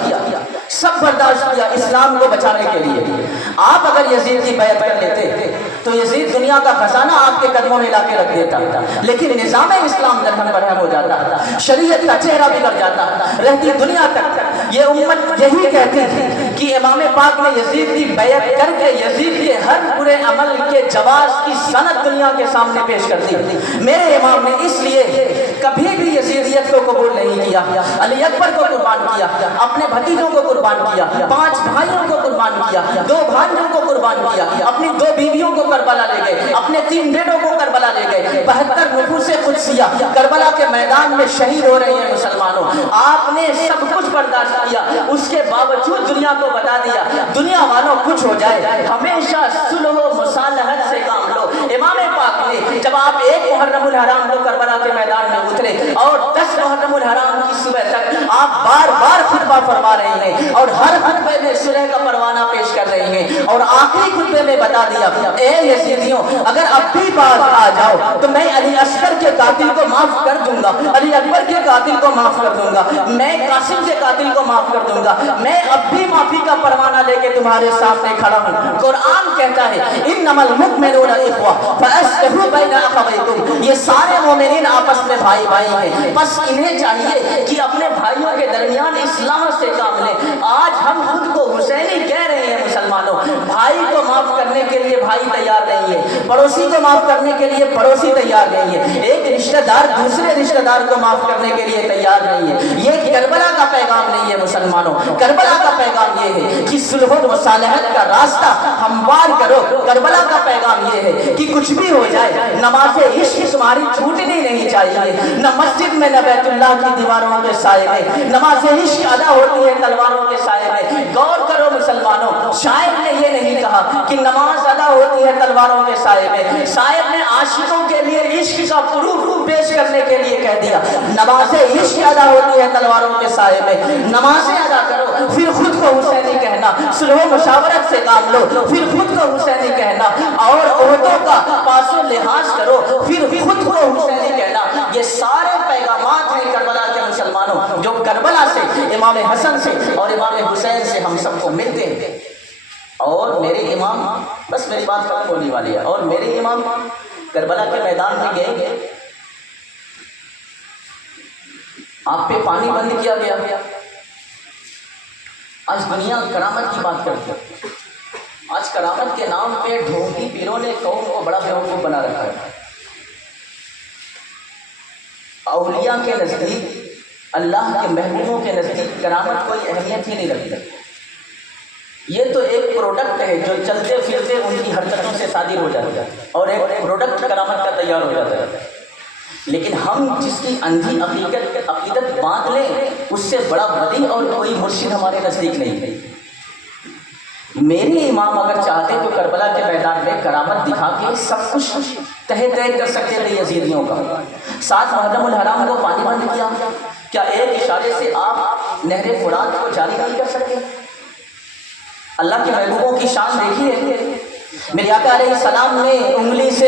سب برداشت کیا اسلام کو بچانے کے لیے. آپ اگر یزید کی بیعت کر لیتے تو یزید دنیا کا خزانہ آپ کے قدموں میں لا کے رکھ دیتا, لیکن نظام اسلام درہم برہم ہو جاتا, شریعت کا چہرہ بگڑ جاتا, رہتی دنیا تک. یہ امت یہی کہتی تھی کہ امام پاک نے یزید کی بیعت کر کے یزید کے ہر برے عمل کے جواز کی سند دنیا کے سامنے پیش کر دی. میرے امام نے اس لیے کبھی بھی یزیدیت کو قبول نہیں کیا, علی اکبر کو قربان کیا, اپنے بھتیجوں کو قربان کیا, 5 بھائیوں کو قربان کیا, 2 بھانجوں کو قربان کیا, اپنی 2 بیویوں کو کربلا لے گئے, اپنے 3 بیٹوں کو کربلا لے گئے. 72 نفوس قدسیہ کربلا کے میدان میں شہید ہو رہے ہیں مسلمانوں. آپ نے سب کچھ برداشت کیا, اس کے باوجود دنیا کو بتا دیا دنیا والوں کچھ ہو جائے ہمیشہ صلح و مصالحت سے کام لو. امام پاک نے جب آپ 1 محرم الحرام کو کربلا کے میدان میں اترے اور 10 محرم الحرام کی صبح تک آپ بار بار خطبہ فرما رہے ہیں اور ہر خطبے میں صلح کا پروانہ پیش کر رہے ہیں, اور آخری خطبے میں بتا دیا اے یزیدیوں اگر اب بھی باز آ جاؤ تو میں علی اصغر کے قاتل کو معاف کر دوں گا, علی اکبر کے قاتل کو معاف کر دوں گا, میں قاسم کے قاتل کو معاف کر دوں گا, میں اب بھی معافی کا پروانہ لے کے تمہارے سامنے کھڑا ہوں. قرآن کہتا ہے انما المؤمنون اخوہ فاصلحوا بین اخویکم, یہ سارے مومنین آپس میں بھائی بھائی ہیں, بس انہیں چاہیے کہ اپنے بھائیوں کے درمیان اصلاح سے کام لیں. آج ہم خود کو حسینی کہہ رہے ہیں مسلمانوں, بھائی کو معاف کرنے کے لیے بھائی تیار نہیں ہے، پڑوسی کو معاف کرنے کے لیے پڑوسی تیار نہیں ہے، ایک رشتہ دار دوسرے رشتہ دار کو معاف کرنے کے لیے تیار نہیں ہے۔ یہ کربلا کا پیغام نہیں ہے مسلمانوں، کربلا کا پیغام یہ ہے کہ صلح و مصالحت کا راستہ ہموار کرو۔ کربلا کا پیغام یہ ہے کہ کچھ بھی ہو جائے نماز عشق تمہاری چھوٹنی نہیں چاہیے، نہ مسجد میں نہ بیت اللہ کی دیواروں کے سائے میں، نماز عشق ادا ہوتی ہے تلواروں کے سائے میں۔ غور کرو مسلمانوں، شاعر نے یہ نہیں کہا کہ نماز ادا ہوتی ہے تلواروں کے سائے میں، شاعر نے عاشقوں کے لیے عشق کا پروف پیش کرنے کے لیے کہہ دیا نماز عشق ادا ہوتی ہے تلواروں کے سائے میں۔ نمازیں ادا کرو پھر خود کو حسینی کہنا، صلح و مشاورت سے کام لو پھر خود کو حسینی کہنا، اور عہدوں کا پاس و لحاظ کرو پھر خود کو حسینی کہنا۔ یہ سارے پیغامات ہیں کربلا کے مسلمانوں، جو کربلا سے، امام حسن سے اور امام حسین سے ہم سب کو ملتے ہیں۔ اور میرے امام، بس میری بات ختم ہونے والی ہے، اور میرے امام کربلا کے میدان میں گئے، آپ پہ پانی بند کیا گیا۔ آج دنیا کرامت کی بات کرتی ہے، آج کرامت کے نام پہ ڈھونگی پیروں نے قوم کو بڑا بیوقوف بنا رکھا ہے۔ اولیاء کے نزدیک، اللہ کے محبوبوں کے نزدیک کرامت کوئی اہمیت ہی نہیں رکھتی۔ یہ تو ایک پروڈکٹ ہے جو چلتے پھرتے ان کی حرکتوں سے صادر ہو جاتا ہے، اور ایک پروڈکٹ کرامت کا تیار ہو جاتا ہے۔ لیکن ہم جس کی اندھی عقیدت باندھ لیں، اس سے بڑا بدی اور کوئی مرشد ہمارے نزدیک نہیں ہے۔ میرے امام اگر چاہتے تو کربلا کے میدان میں کرامت دکھا کے سب کچھ تہہ کر سکتے تھے یزیدیوں کا۔ 7 محرم الحرام کو پانی بند کیا، کیا ایک اشارے سے آپ نہر فرات کو جاری نہیں کر سکتے؟ اللہ کے محبوبوں کی شان دیکھیے، میرے آقا علیہ السلام نے انگلی سے،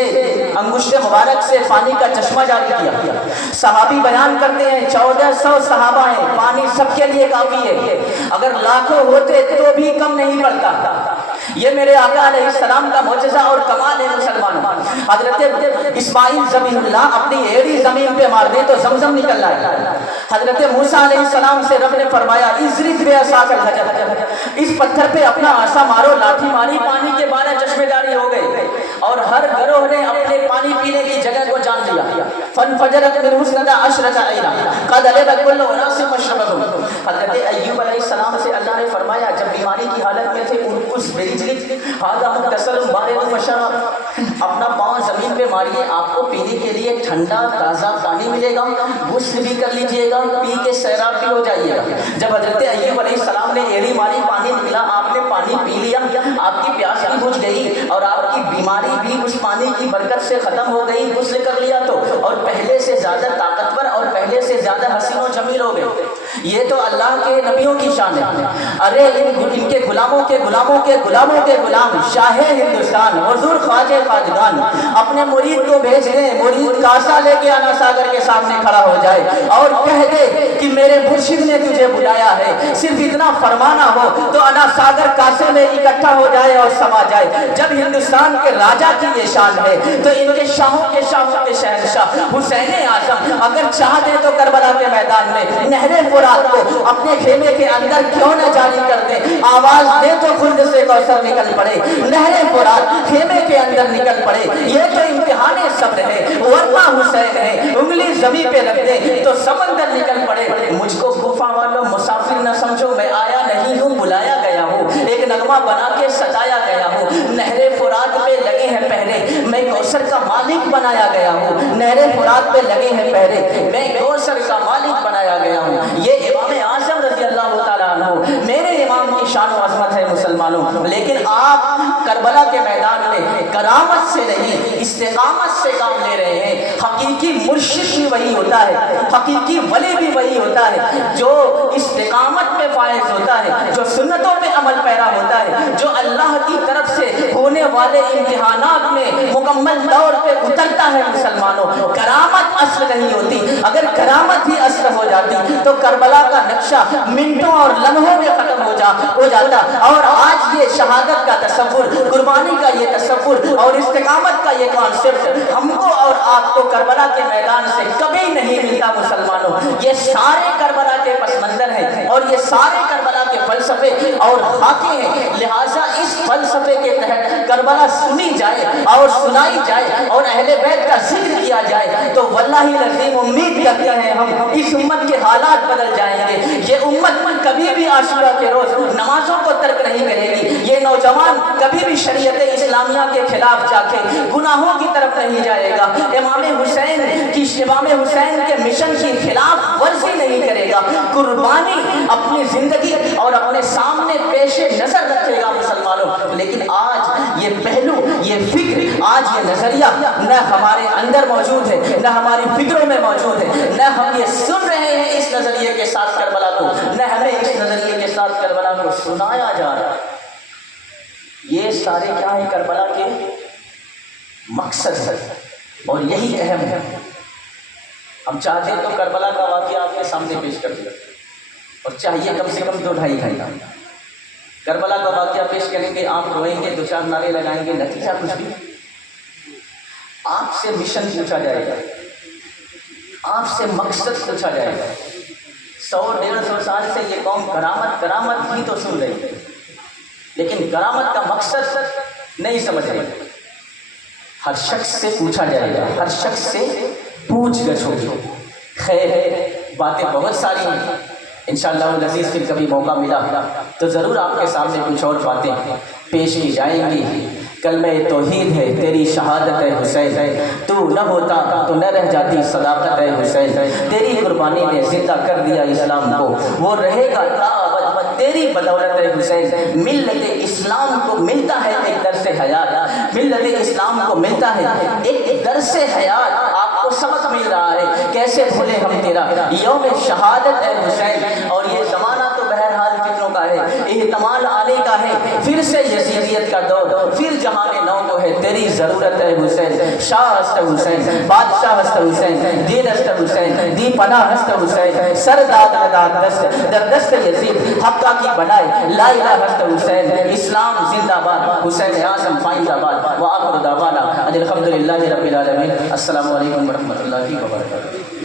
انگشت مبارک سے پانی کا چشمہ جاری کیا۔ صحابی بیان کرتے ہیں 1400 صحابہ ہیں، پانی سب کے لیے کافی ہے، اگر لاکھوں ہوتے تو بھی کم نہیں پڑتا۔ یہ میرے آقا علیہ السلام کا معجزہ اور کمال ہے مسلمانوں۔ حضرت اسماعیل ذبیح اللہ اپنی ایڑی زمین پہ مار دے تو زمزم نکل رہا ہے۔ حضرت موسیٰ علیہ السلام سے رب نے فرمایا اضرب بعصاک الحجر، اس پتھر پہ اپنا عصا مارو، لاٹھی ماری، پانی کے 12 چشمے جاری ہو گئے، اور ہر گروہ نے اپنے پانی پینے کی جگہ کو جان لیا۔ فانفجرت منہ 12 عینا قد علم كل اناس مشربهم۔ حضرت ایوب علیہ السلام سے اللہ نے فرمایا جب بیماری کی حالت میں تھے، اس برجلک هذا مغتسل بارد وشراب، اپنا پاؤں زمین پہ ماریے، آپ کو پینے کے لیے ٹھنڈا تازہ پانی ملے گا، غسل بھی کر لیجئے گا، پی کے سیراب بھی ہو جائیے گا۔ جب حضرت ایوب علیہ السلام نے ایڑی ماری، پانی نکلا، آپ نے پانی پی لیا، آپ کی پیاس بھی بجھ گئی اور آپ کی بیماری بھی اس پانی کی برکت سے ختم ہو گئی، غسل کر لیا تو، اور پہلے سے زیادہ طاقتور اور پہلے سے زیادہ حسین و جمیل ہو گئے۔ یہ تو اللہ کے نبیوں کی شان ہے۔ ارے ان کے غلاموں کے غلاموں کے غلاموں کے غلام شاہ ہندوستان حضور خواجہ خواجگان اپنے مرید کو بھیج دیں، مرید کاسا لے کے انا ساگر کے سامنے کھڑا ہو جائے اور کہہ دے کہ میرے مرشد نے تجھے بلایا ہے، صرف اتنا فرمانا ہو تو انا ساگر کاسے میں اکٹھا ہو جائے اور سما جائے۔ جب ہندوستان کے راجہ کی یہ شان ہے تو ان کے شاہوں کے شہنشاہ حسین اعظم اگر چاہ دیں تو کربلا کے میدان میں نہر فرات کو اپنے خیمے کے اندر کیوں نہ جاری کر دیں، آواز دے تو خلد سے کوثر نکل پڑے، نہر فرات خیمے کے اندر نکل پڑے۔ یہ تو امتحان صبر ہے، ورنہ حسین ہے، انگلی زمین پہ رکھ دیں تو سمندر نکل پڑے۔ مجھ کو کوفہ والوں مسافر نہ سمجھو، میں آیا نہیں ہوں، بلایا گیا ہوں، ایک نغمہ بنا کے سجایا گیا ہوں، نہر فرات پہ لگے ہیں پہرے، میں کوثر کا مالک بنایا گیا ہوں، نہر فرات پہ لگے ہیں پہرے، میں کوثر کا مالک بنایا گیا ہوں۔ یہ امام اعظم رضی اللہ تعالیٰ عنہ میرے امام کی شان و عظمت ہے مسلمانوں۔ لیکن آپ کربلا کے میدان میں کرامت سے نہیں استقامت سے کام لے رہے ہیں۔ حقیقی مرشد بھی وہی ہوتا ہے، حقیقی ولی بھی وہی ہوتا ہے جو استقامت پہ فائز ہوتا ہے، جو سنتوں پہ عمل پیرا ہوتا ہے، جو اللہ کی طرف سے ہونے والے امتحانات میں مکمل طور پہ اترتا ہے۔ مسلمانوں کرامت اصل نہیں ہوتی، اگر کرامت ہی اصل ہو جاتی تو کربلا کا نقشہ منٹوں اور لمحوں میں ختم ہو جاتا۔ اور آج یہ شہادت کا تصور، قربانی کا یہ تصور اور استقامت کا یہ کانسیپٹ ہم کو اور آپ کو کربلا کے میدان سے کبھی نہیں ملتا مسلمانوں. یہ سارے کربلا کے پس منظر ہیں اور یہ سارے کربلا کے فلسفے اور خاکے ہیں. لہٰذا اس فلسفے کے تحت کربلا سنی جائے اور سنائی جائے اور اہل بیت کا ذکر کیا جائے تو واللہ العظیم امید کرتے ہیں ہم اس امت کے حالات بدل جائیں گے. یہ امت کبھی بھی عاشورہ کے روز نمازوں کو ترک نہیں کرے گی. یہ نوجوان کبھی بھی شریعت اسلامیہ کے خلاف جا کے گناہوں کی طرف نہیں جائے گا. امام حسین کے مشن کی خلاف ورزی نہیں کرے گا. قربانی اپنی زندگی اور اپنے سامنے پیش نظر رکھے گا مسلمانوں. لیکن آج یہ پہلو، یہ فکر، آج یہ نظریہ نہ ہمارے اندر موجود ہے، نہ ہماری فکروں میں موجود ہے، نہ ہم یہ سن رہے ہیں اس نظریے کے ساتھ کربلا کو، نہ ہمیں اس نظریے کے ساتھ کربلا کو سنایا جا رہا. یہ سارے کیا ہیں؟ کربلا کے مقصد ہے اور یہی اہم ہے. ہم چاہتے تو کربلا کا واقعہ آپ کے سامنے پیش کر دیا اور چاہیے کم سے کم 2-2.5 گھنٹہ. کربلا کا واقعہ پیش کریں گے، آپ روئیں گے، 2-4 نعرے لگائیں گے، نتیجہ کچھ بھی. آپ سے مشن پوچھا جائے گا، آپ سے مقصد پوچھا جائے گا. 100-150 سال سے یہ قوم کرامت ہی تو سن رہی ہے، لیکن کرامت کا مقصد نہیں سمجھ رہی. ہر شخص سے پوچھا جائے گا، ہر شخص سے پوچھ گچھ ہوگی. خیر ہے، باتیں بہت ساری ہیں. انشاءاللہ العزیز پھر کبھی موقع ملا تو ضرور آپ کے سامنے کچھ اور باتیں پیش کی جائیں گی. کلمہ توحید ہے تیری شہادت ہے حسین، تو نہ ہوتا تو نہ رہ جاتی صداقت ہے حسین. تیری قربانی نے زندہ کر دیا اسلام کو، وہ رہے گا تا ابد تیری بدولت ہے حسین. ملت اسلام کو ملتا ہے ایک درس حیات، ملت اسلام کو ملتا ہے ایک درس حیات. آپ کو سبق مل رہا ہے، کیسے بھولے ہم تیرا یوم شہادت ہے حسین. اور یہ زمانہ تو بہرحال فتنوں کا ہے، احتمال آنے کا ہے، پھر سے یزیدیت کا دور، پھر جہان نو کو ہے. تیری ضرورت ہے حسین. شاہ ہست حسین، بادشاہ ہست حسین، دین ہست حسین، دی پناہ ہست حسین. سر داد نداد دست در دست یزید حقہ کی بنائے لا الہ ہست حسین. اسلام زندہ باد، حسین اعظم فائز آباد. وآخر دعوانا ان الحمدللہ رب العالمین. السلام علیکم ورحمۃ اللہ وبرکاتہ.